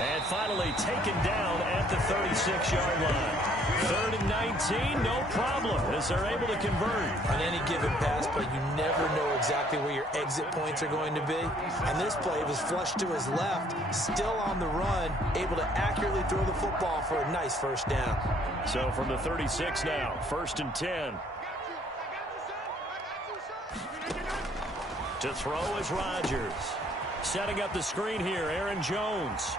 And finally taken down at the 36-yard line. 3rd and 19, no problem, as they're able to convert. On any given pass play, you never know exactly where your exit points are going to be. And this play was flushed to his left, still on the run, able to accurately throw the football for a nice first down. So from the 36 now, 1st and 10. To throw is Rodgers. Setting up the screen here, Aaron Jones.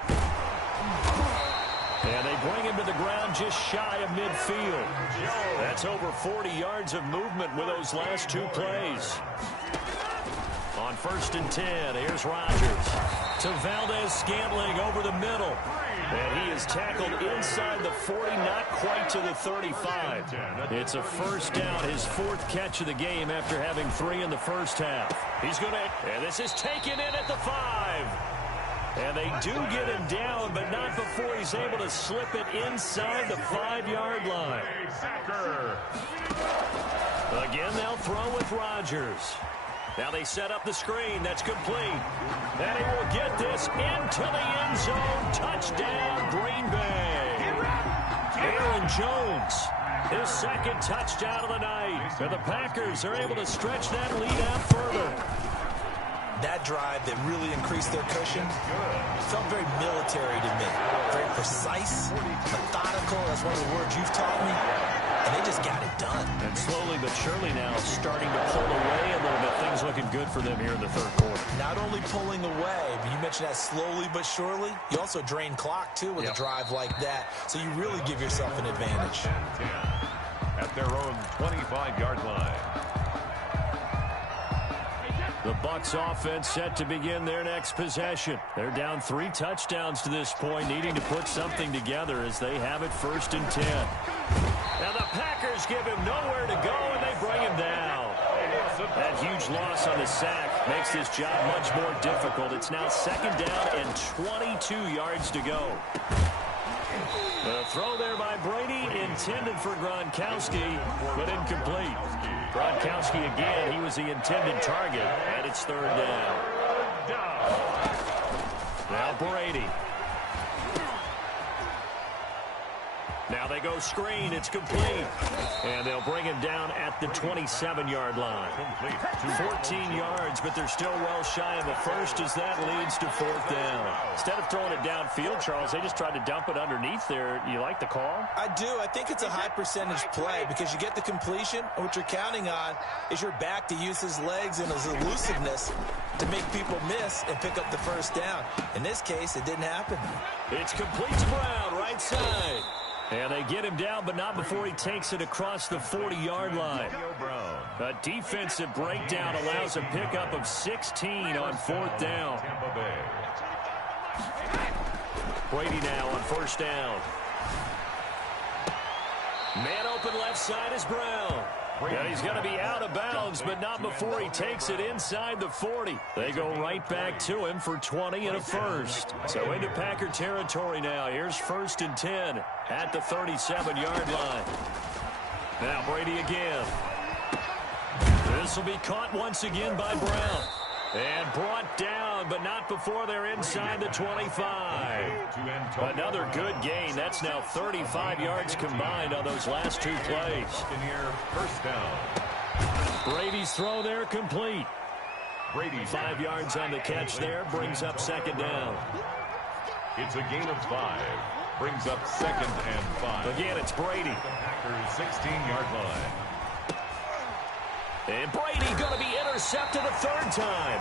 And they bring him to the ground just shy of midfield. That's over 40 yards of movement with those last 2 plays. On 1st and 10, here's Rodgers. To Valdez-Scantling over the middle. And he is tackled inside the 40, not quite to the 35. It's a first down, his 4th catch of the game after having 3 in the first half. He's going to, and this is taken in at the 5. And they do get him down, but not before he's able to slip it inside the 5-yard line. Again, they'll throw with Rodgers. Now they set up the screen. That's complete. And he will get this into the end zone. Touchdown, Green Bay. Aaron Jones, his 2nd touchdown of the night. And the Packers are able to stretch that lead out further. That drive that really increased their cushion felt very military to me. Very precise, methodical. That's one of the words you've taught me. And they just got it done. And slowly but surely now starting to pull away a little bit. Things looking good for them here in the 3rd quarter. Not only pulling away, but you mentioned that slowly but surely. You also drain clock, too, with a drive like that. So you really give yourself an advantage. At their own 25-yard line. The Bucs offense set to begin their next possession. They're down 3 touchdowns to this point, needing to put something together as they have it 1st and 10. Now the Packers give him nowhere to go, and they bring him down. That huge loss on the sack makes this job much more difficult. It's now 2nd down and 22 yards to go. The throw there by Brady, intended for Gronkowski, but incomplete. Gronkowski again, he was the intended target, and it's 3rd down. down. Now Brady. Now they go screen. It's complete. And they'll bring him down at the 27-yard line. 14 yards, but they're still well shy of the first as that leads to fourth down. Instead of throwing it downfield, Charles, they just tried to dump it underneath there. You like the call? I do. I think it's a high percentage play because you get the completion, and what you're counting on is your back to use his legs and his elusiveness to make people miss and pick up the first down. In this case, it didn't happen. It's complete to Brown, right side. And they get him down, but not before he takes it across the 40-yard line. A defensive breakdown allows a pickup of 16 on fourth down. Brady now on first down. Man open left side is Brown. And he's going to be out of bounds, but not before he takes it inside the 40. They go right back to him for 20 and a first. So into Packer territory now. Here's 1st and 10 at the 37-yard line. Now Brady again. This will be caught once again by Brown. And brought down, but not before they're inside the 25. Another good gain. That's now 35 yards combined on those last two plays. First down. Brady's throw there complete. 5 yards on the catch there. Brings up second down. It's a gain of 5. Brings up 2nd and 5. Again, it's Brady. Packers 16-yard line. And Brady going to be intercepted a third time.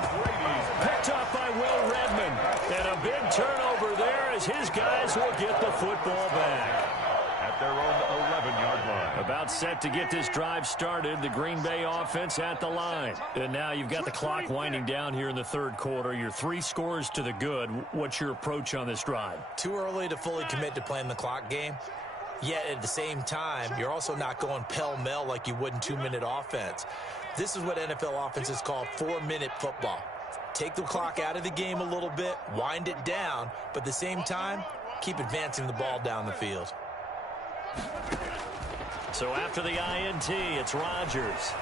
Picked off by Will Redmond. And a big turnover there as his guys will get the football back. At their own 11-yard line. About set to get this drive started. The Green Bay offense at the line. And now you've got the clock winding down here in the third quarter. You're 3 scores to the good. What's your approach on this drive? Too early to fully commit to playing the clock game. Yet at the same time, you're also not going pell-mell like you would in 2-minute offense. This is what NFL offenses call 4-minute football. Take the clock out of the game a little bit, wind it down, but at the same time, keep advancing the ball down the field. So after the INT, it's Rodgers.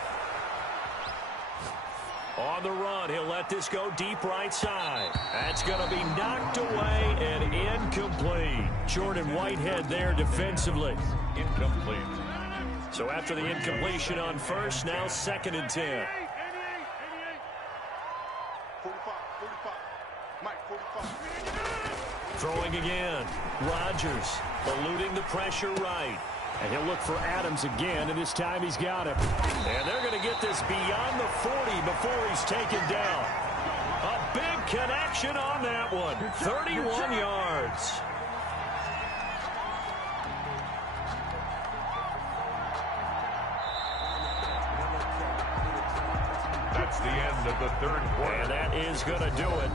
On the run, he'll let this go deep right side. That's going to be knocked away and incomplete. Jordan Whitehead there defensively. Incomplete. So after the incompletion on first, now 2nd and 10. 45. Mike, 45. Throwing again. Rodgers eluding the pressure right. And he'll look for Adams again, and this time he's got him. And they're going to get this beyond the 40 before he's taken down. A big connection on that one. 31 yards. That's the end of the third quarter. And that is going to do it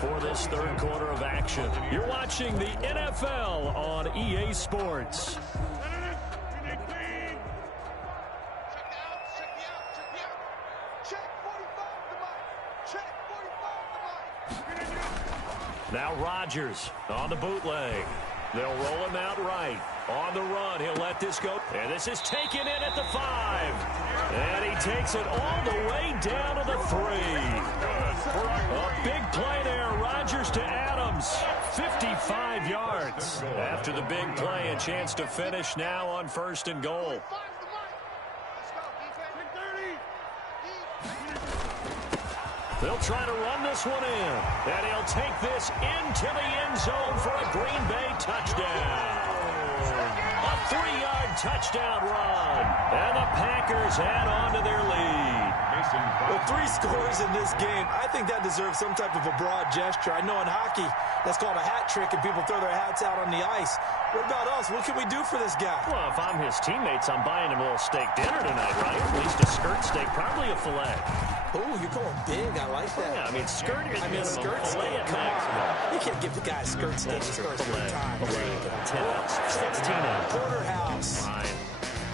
for this third quarter of action. You're watching the NFL on EA Sports. Now Rodgers on the bootleg. They'll roll him out right. On the run, he'll let this go. And this is taken in at the 5. And he takes it all the way down to the 3. A big play there. Rodgers to Adams. 55 yards. After the big play, a chance to finish now on 1st and goal. They'll try to run this one in. And he'll take this into the end zone for a Green Bay touchdown. A 3-yard touchdown run. And the Packers add on to their lead. With 3 scores in this game, I think that deserves some type of a broad gesture. I know in hockey, that's called a hat trick, and people throw their hats out on the ice. What about us? What can we do for this guy? Well, if I'm his teammates, I'm buying him a little steak dinner tonight, right? At least a skirt steak, probably a filet. Oh, you're going big. I like that. Yeah, I mean, skirt is skirt steak. Come on. You can't give the guy a skirt steak. Skirt time. 10 ounce. 16 ounce. Porterhouse. Fine.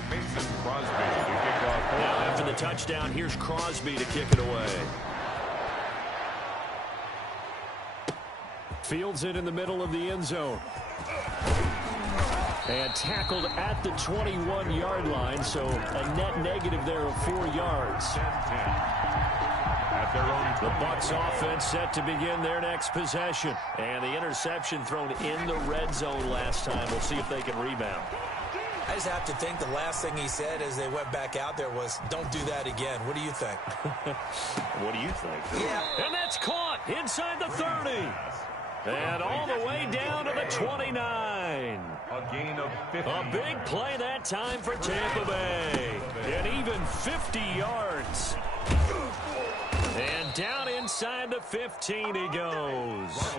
Mason Crosby to kick off. Now, after the touchdown, here's Crosby to kick it away. Fields it in the middle of the end zone. And tackled at the 21-yard line, so a net negative there of 4 yards. at their own. The Bucs offense set to begin their next possession. And the interception thrown in the red zone last time. We'll see if they can rebound. I just have to think the last thing he said as they went back out there was, don't do that again. What do you think? What do you think? Yeah. And that's caught inside the 30. And all the way down to the 29. A gain of 50. A big play that time for Tampa Bay. And even 50 yards. And down inside the 15 he goes.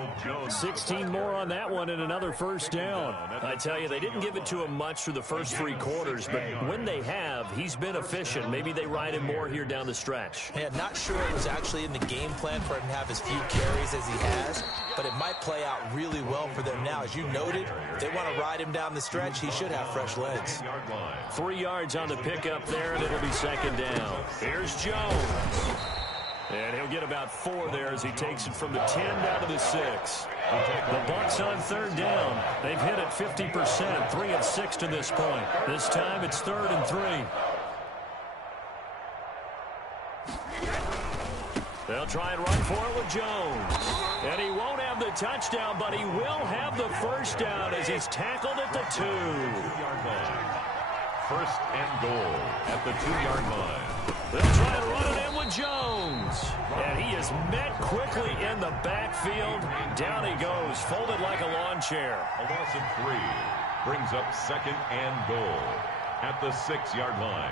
16 more on that one and another first down. I tell you, they didn't give it to him much through the first 3 quarters, but when they have, he's been efficient. Maybe they ride him more here down the stretch. Yeah, not sure it was actually in the game plan for him to have as few carries as he has, but it might play out really well for them now. As you noted, if they want to ride him down the stretch, he should have fresh legs. 3 yards on the pickup there, and it'll be second down. Here's Jones. And he'll get about 4 there as he takes it from the 10 down to the 6. The Bucs on third down. They've hit it 50%, 3 of 6 to this point. This time it's 3rd and 3. They'll try and run for it with Jones. And he won't have the touchdown, but he will have the first down as he's tackled at the 2. 2-yard line. First and goal at the 2-yard line. They'll try and run it in with Jones. And he is met quickly in the backfield. Down he goes, folded like a lawn chair. A loss of 3 brings up second and goal at the 6-yard line.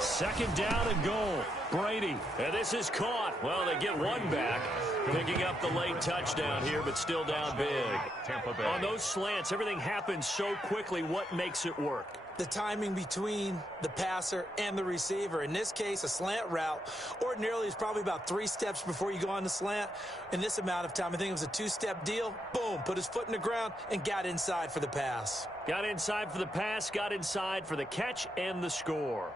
Second down and goal. Brady. And this is caught. Well, they get one back. Picking up the late touchdown here, but still down big. Tampa Bay. On those slants, everything happens so quickly. What makes it work? The timing between the passer and the receiver. In this case, a slant route ordinarily is probably about 3 steps before you go on the slant. In this amount of time, I think it was a 2-step deal. Boom, put his foot in the ground and got inside for the pass. Got inside for the pass, got inside for the catch and the score.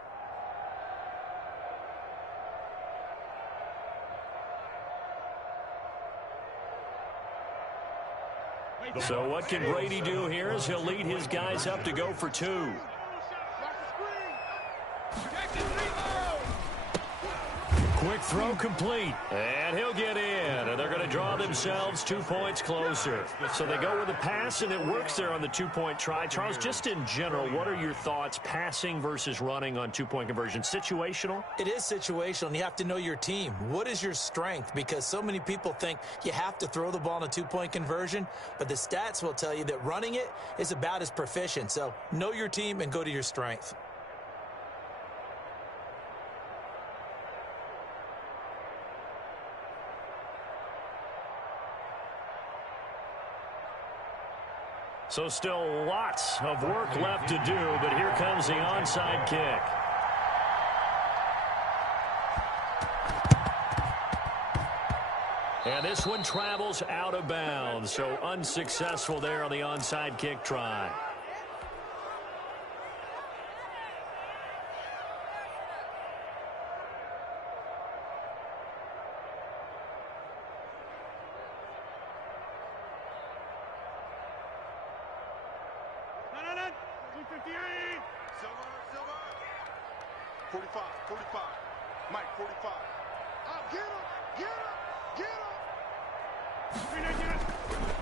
So what can Brady do here as he'll lead his guys up to go for 2. Quick throw complete. And he'll get in. And they're going to draw themselves 2 points closer. So they go with the pass, and it works there on the 2-point try. Charles, just in general, what are your thoughts passing versus running on 2-point conversion? Situational? It is situational, and you have to know your team. What is your strength? Because so many people think you have to throw the ball in a 2-point conversion, but the stats will tell you that running it is about as proficient. So know your team and go to your strength. So still lots of work left to do, but here comes the onside kick. And this one travels out of bounds, so unsuccessful there on the onside kick try.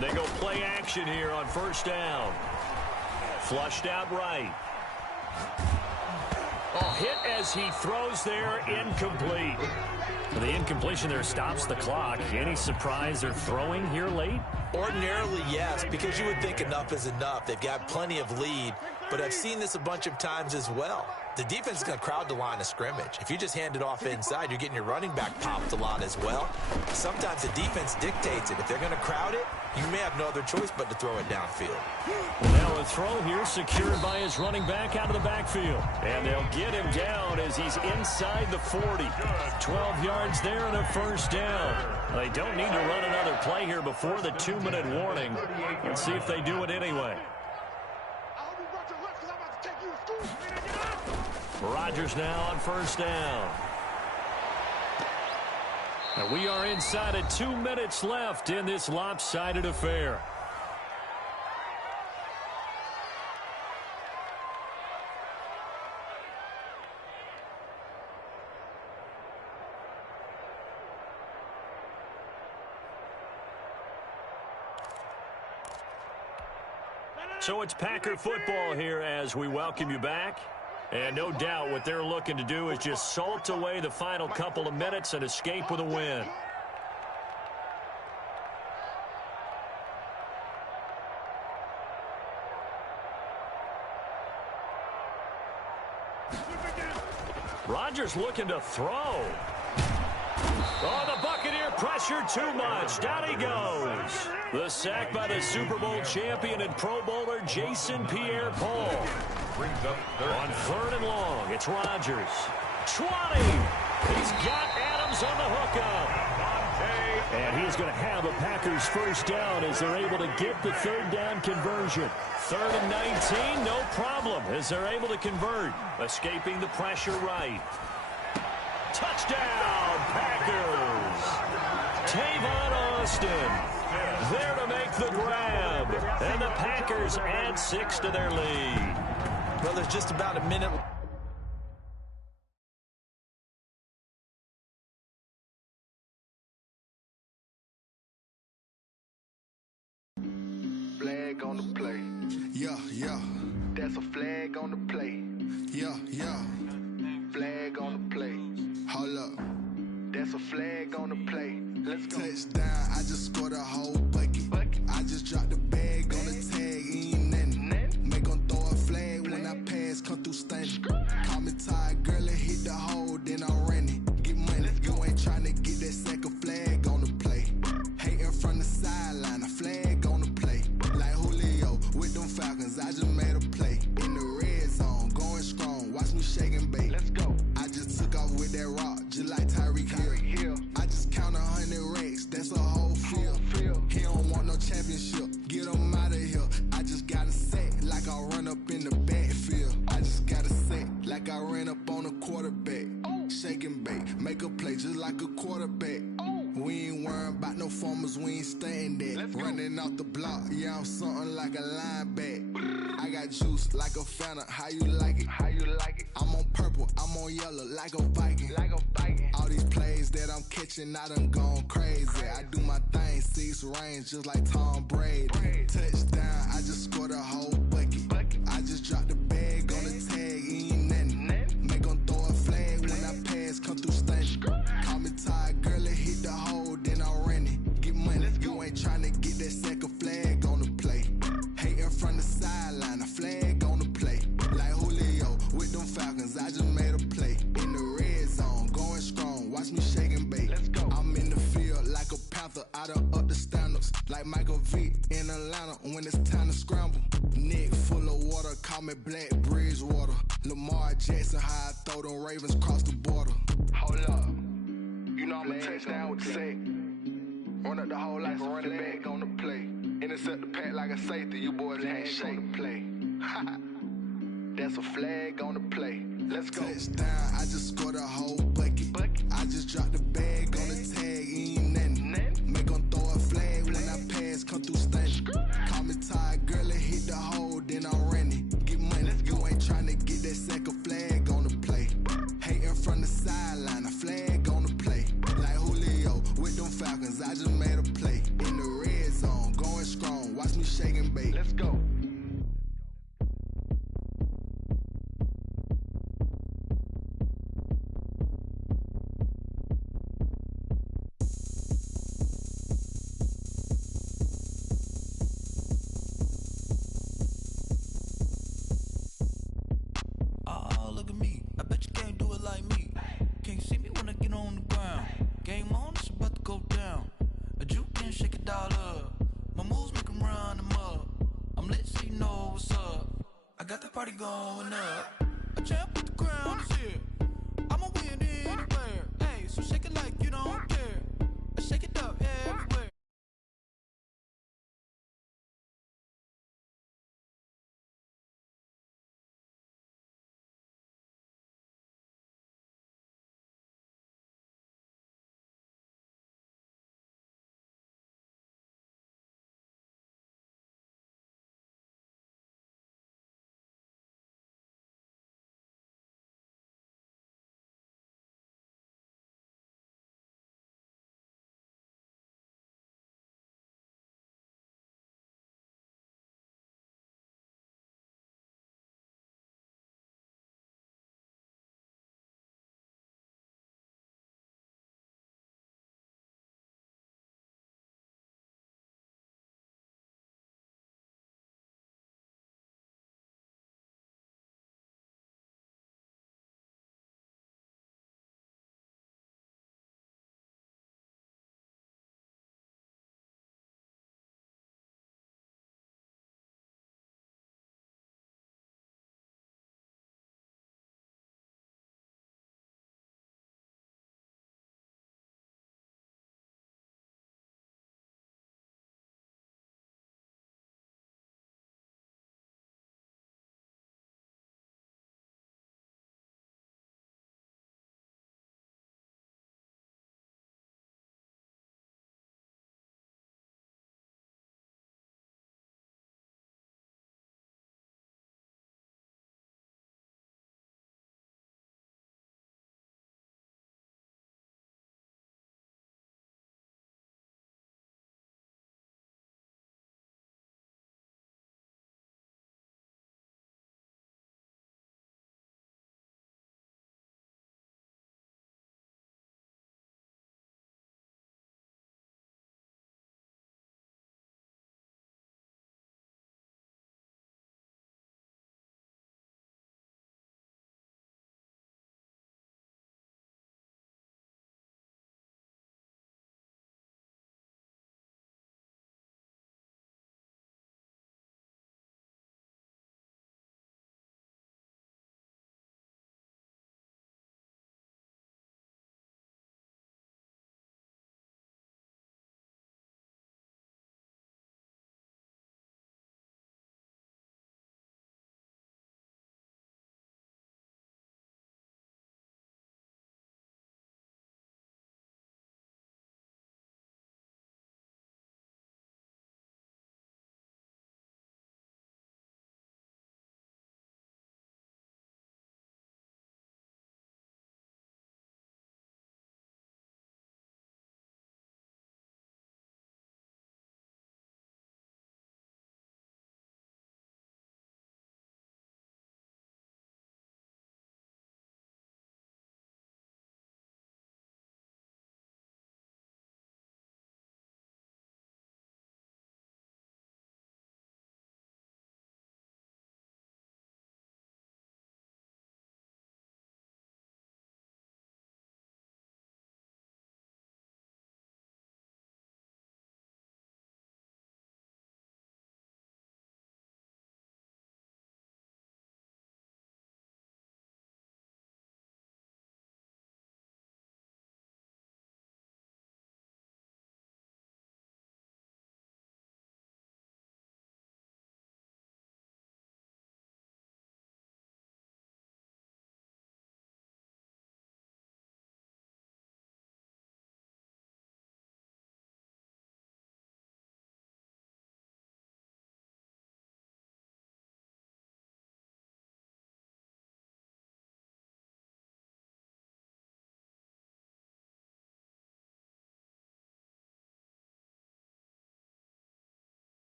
They go play action here on first down. Flushed out right. Oh, hit as he throws there, incomplete. The incompletion there stops the clock. Any surprise they're throwing here late? Ordinarily, yes, because you would think enough is enough. They've got plenty of lead, but I've seen this a bunch of times as well. The defense is going to crowd the line of scrimmage. If you just hand it off inside, you're getting your running back popped a lot as well. Sometimes the defense dictates it. If they're going to crowd it, you may have no other choice but to throw it downfield. Now a throw here secured by his running back out of the backfield. And they'll get him down as he's inside the 40. 12 yards there and a first down. They don't need to run another play here before the 2-minute warning. Let's see if they do it anyway. Rodgers now on first down. And we are inside of 2 minutes left in this lopsided affair. So it's Packer football here as we welcome you back. And no doubt what they're looking to do is just salt away the final couple of minutes and escape with a win. Rodgers looking to throw. Oh, the Buccaneer pressure too much. Down he goes. The sack by the Super Bowl champion and Pro Bowler Jason Pierre-Paul. Brings up on 3rd and long. It's Rodgers. 20. He's got Adams on the hookup. And he's going to have a Packers first down as they're able to get the 3rd down conversion. 3rd and 19, no problem as they're able to convert. Escaping the pressure right. Touchdown, Packers. Tavon Austin there to make the grab. And the Packers add 6 to their lead. Well, there's just about a minute. Flag on the play. Yeah, yeah. That's a flag on the play. Yeah, yeah. Flag on the play. Hold up. That's a flag on the play. Let's go. Touchdown, I just scored a whole bucket. I just dropped the bag on the tag, ain't nothing. Make them throw a flag when I pass, come through stunning. Call me tired, girl, and hit the hole, then I'm running. Get money, you ain't trying to get that second flag on the play. Hating from the sideline, a flag on the play. Like Julio with them Falcons, I just made a play. In the red zone, going strong, watch me shake and bake. Let's go. I just took off with that rock, just like Tyreek Hill. I just count 100 racks, that's a whole field. He don't want no championship, get him out of here. I just got a set like I run up in the backfield. I just got a set like I ran up on a quarterback. Shake and bake, make a play just like a quarterback. We ain't worrying about no formers, we ain't staying that. Running off the block, yeah, I'm something like a linebacker. I got juice like a Fanta, how you like it? How you like it? I'm on purple, I'm on yellow like a Viking. Like a Viking. All these plays that I'm catching, I done gone crazy. I do my thing, 6 range just like Tom Brady. Touchdown, I just scored a whole bucket. I just dropped the bag on the tag, ain't nothing. Make them throw a flag when I pass, come through stunning. Call me tired, girl, and hit the hole, then I'm running. Get money, you ain't trying to get that second flag on the play. Hating from the sideline, a flag on the play. Like Julio with them Falcons, I just made a play. In the red zone, going strong, watch me shake and bake. Let's go. I'm in the field like a Panther, I done up the standards. Like Michael Vick in Atlanta when it's time to scramble. Neck full of water, call me Black Bridgewater. Lamar Jackson, how I throw them Ravens across the border. Hold up. You know I'm a touchdown with the sack. Run up the whole life and run it back on the play. Intercept the pack like a safety, you boys ain't shake the play. That's a flag on the play. Let's go. Touchdown, I just scored a whole bucket. I just dropped the bag on the tag, ain't nothing. Make them throw a flag when I pass, come through stunning. Call me tired, girl, and hit the hole, then I'm running. Get money, you ain't trying to get that second flag on the play. Hating from the sideline, a flag on the play. Like Julio with them Falcons, I just made a play. In the red zone, going strong, watch me shake and bake. Let's go. Oh, look at me. I bet you can't do it like me. Can't see me when I get on the ground. Game on, it's about to go down. A juke can shake it all up. My moves make them run them up. I'm lit so you know what's up. I got the party going up. A champ with the crown is here.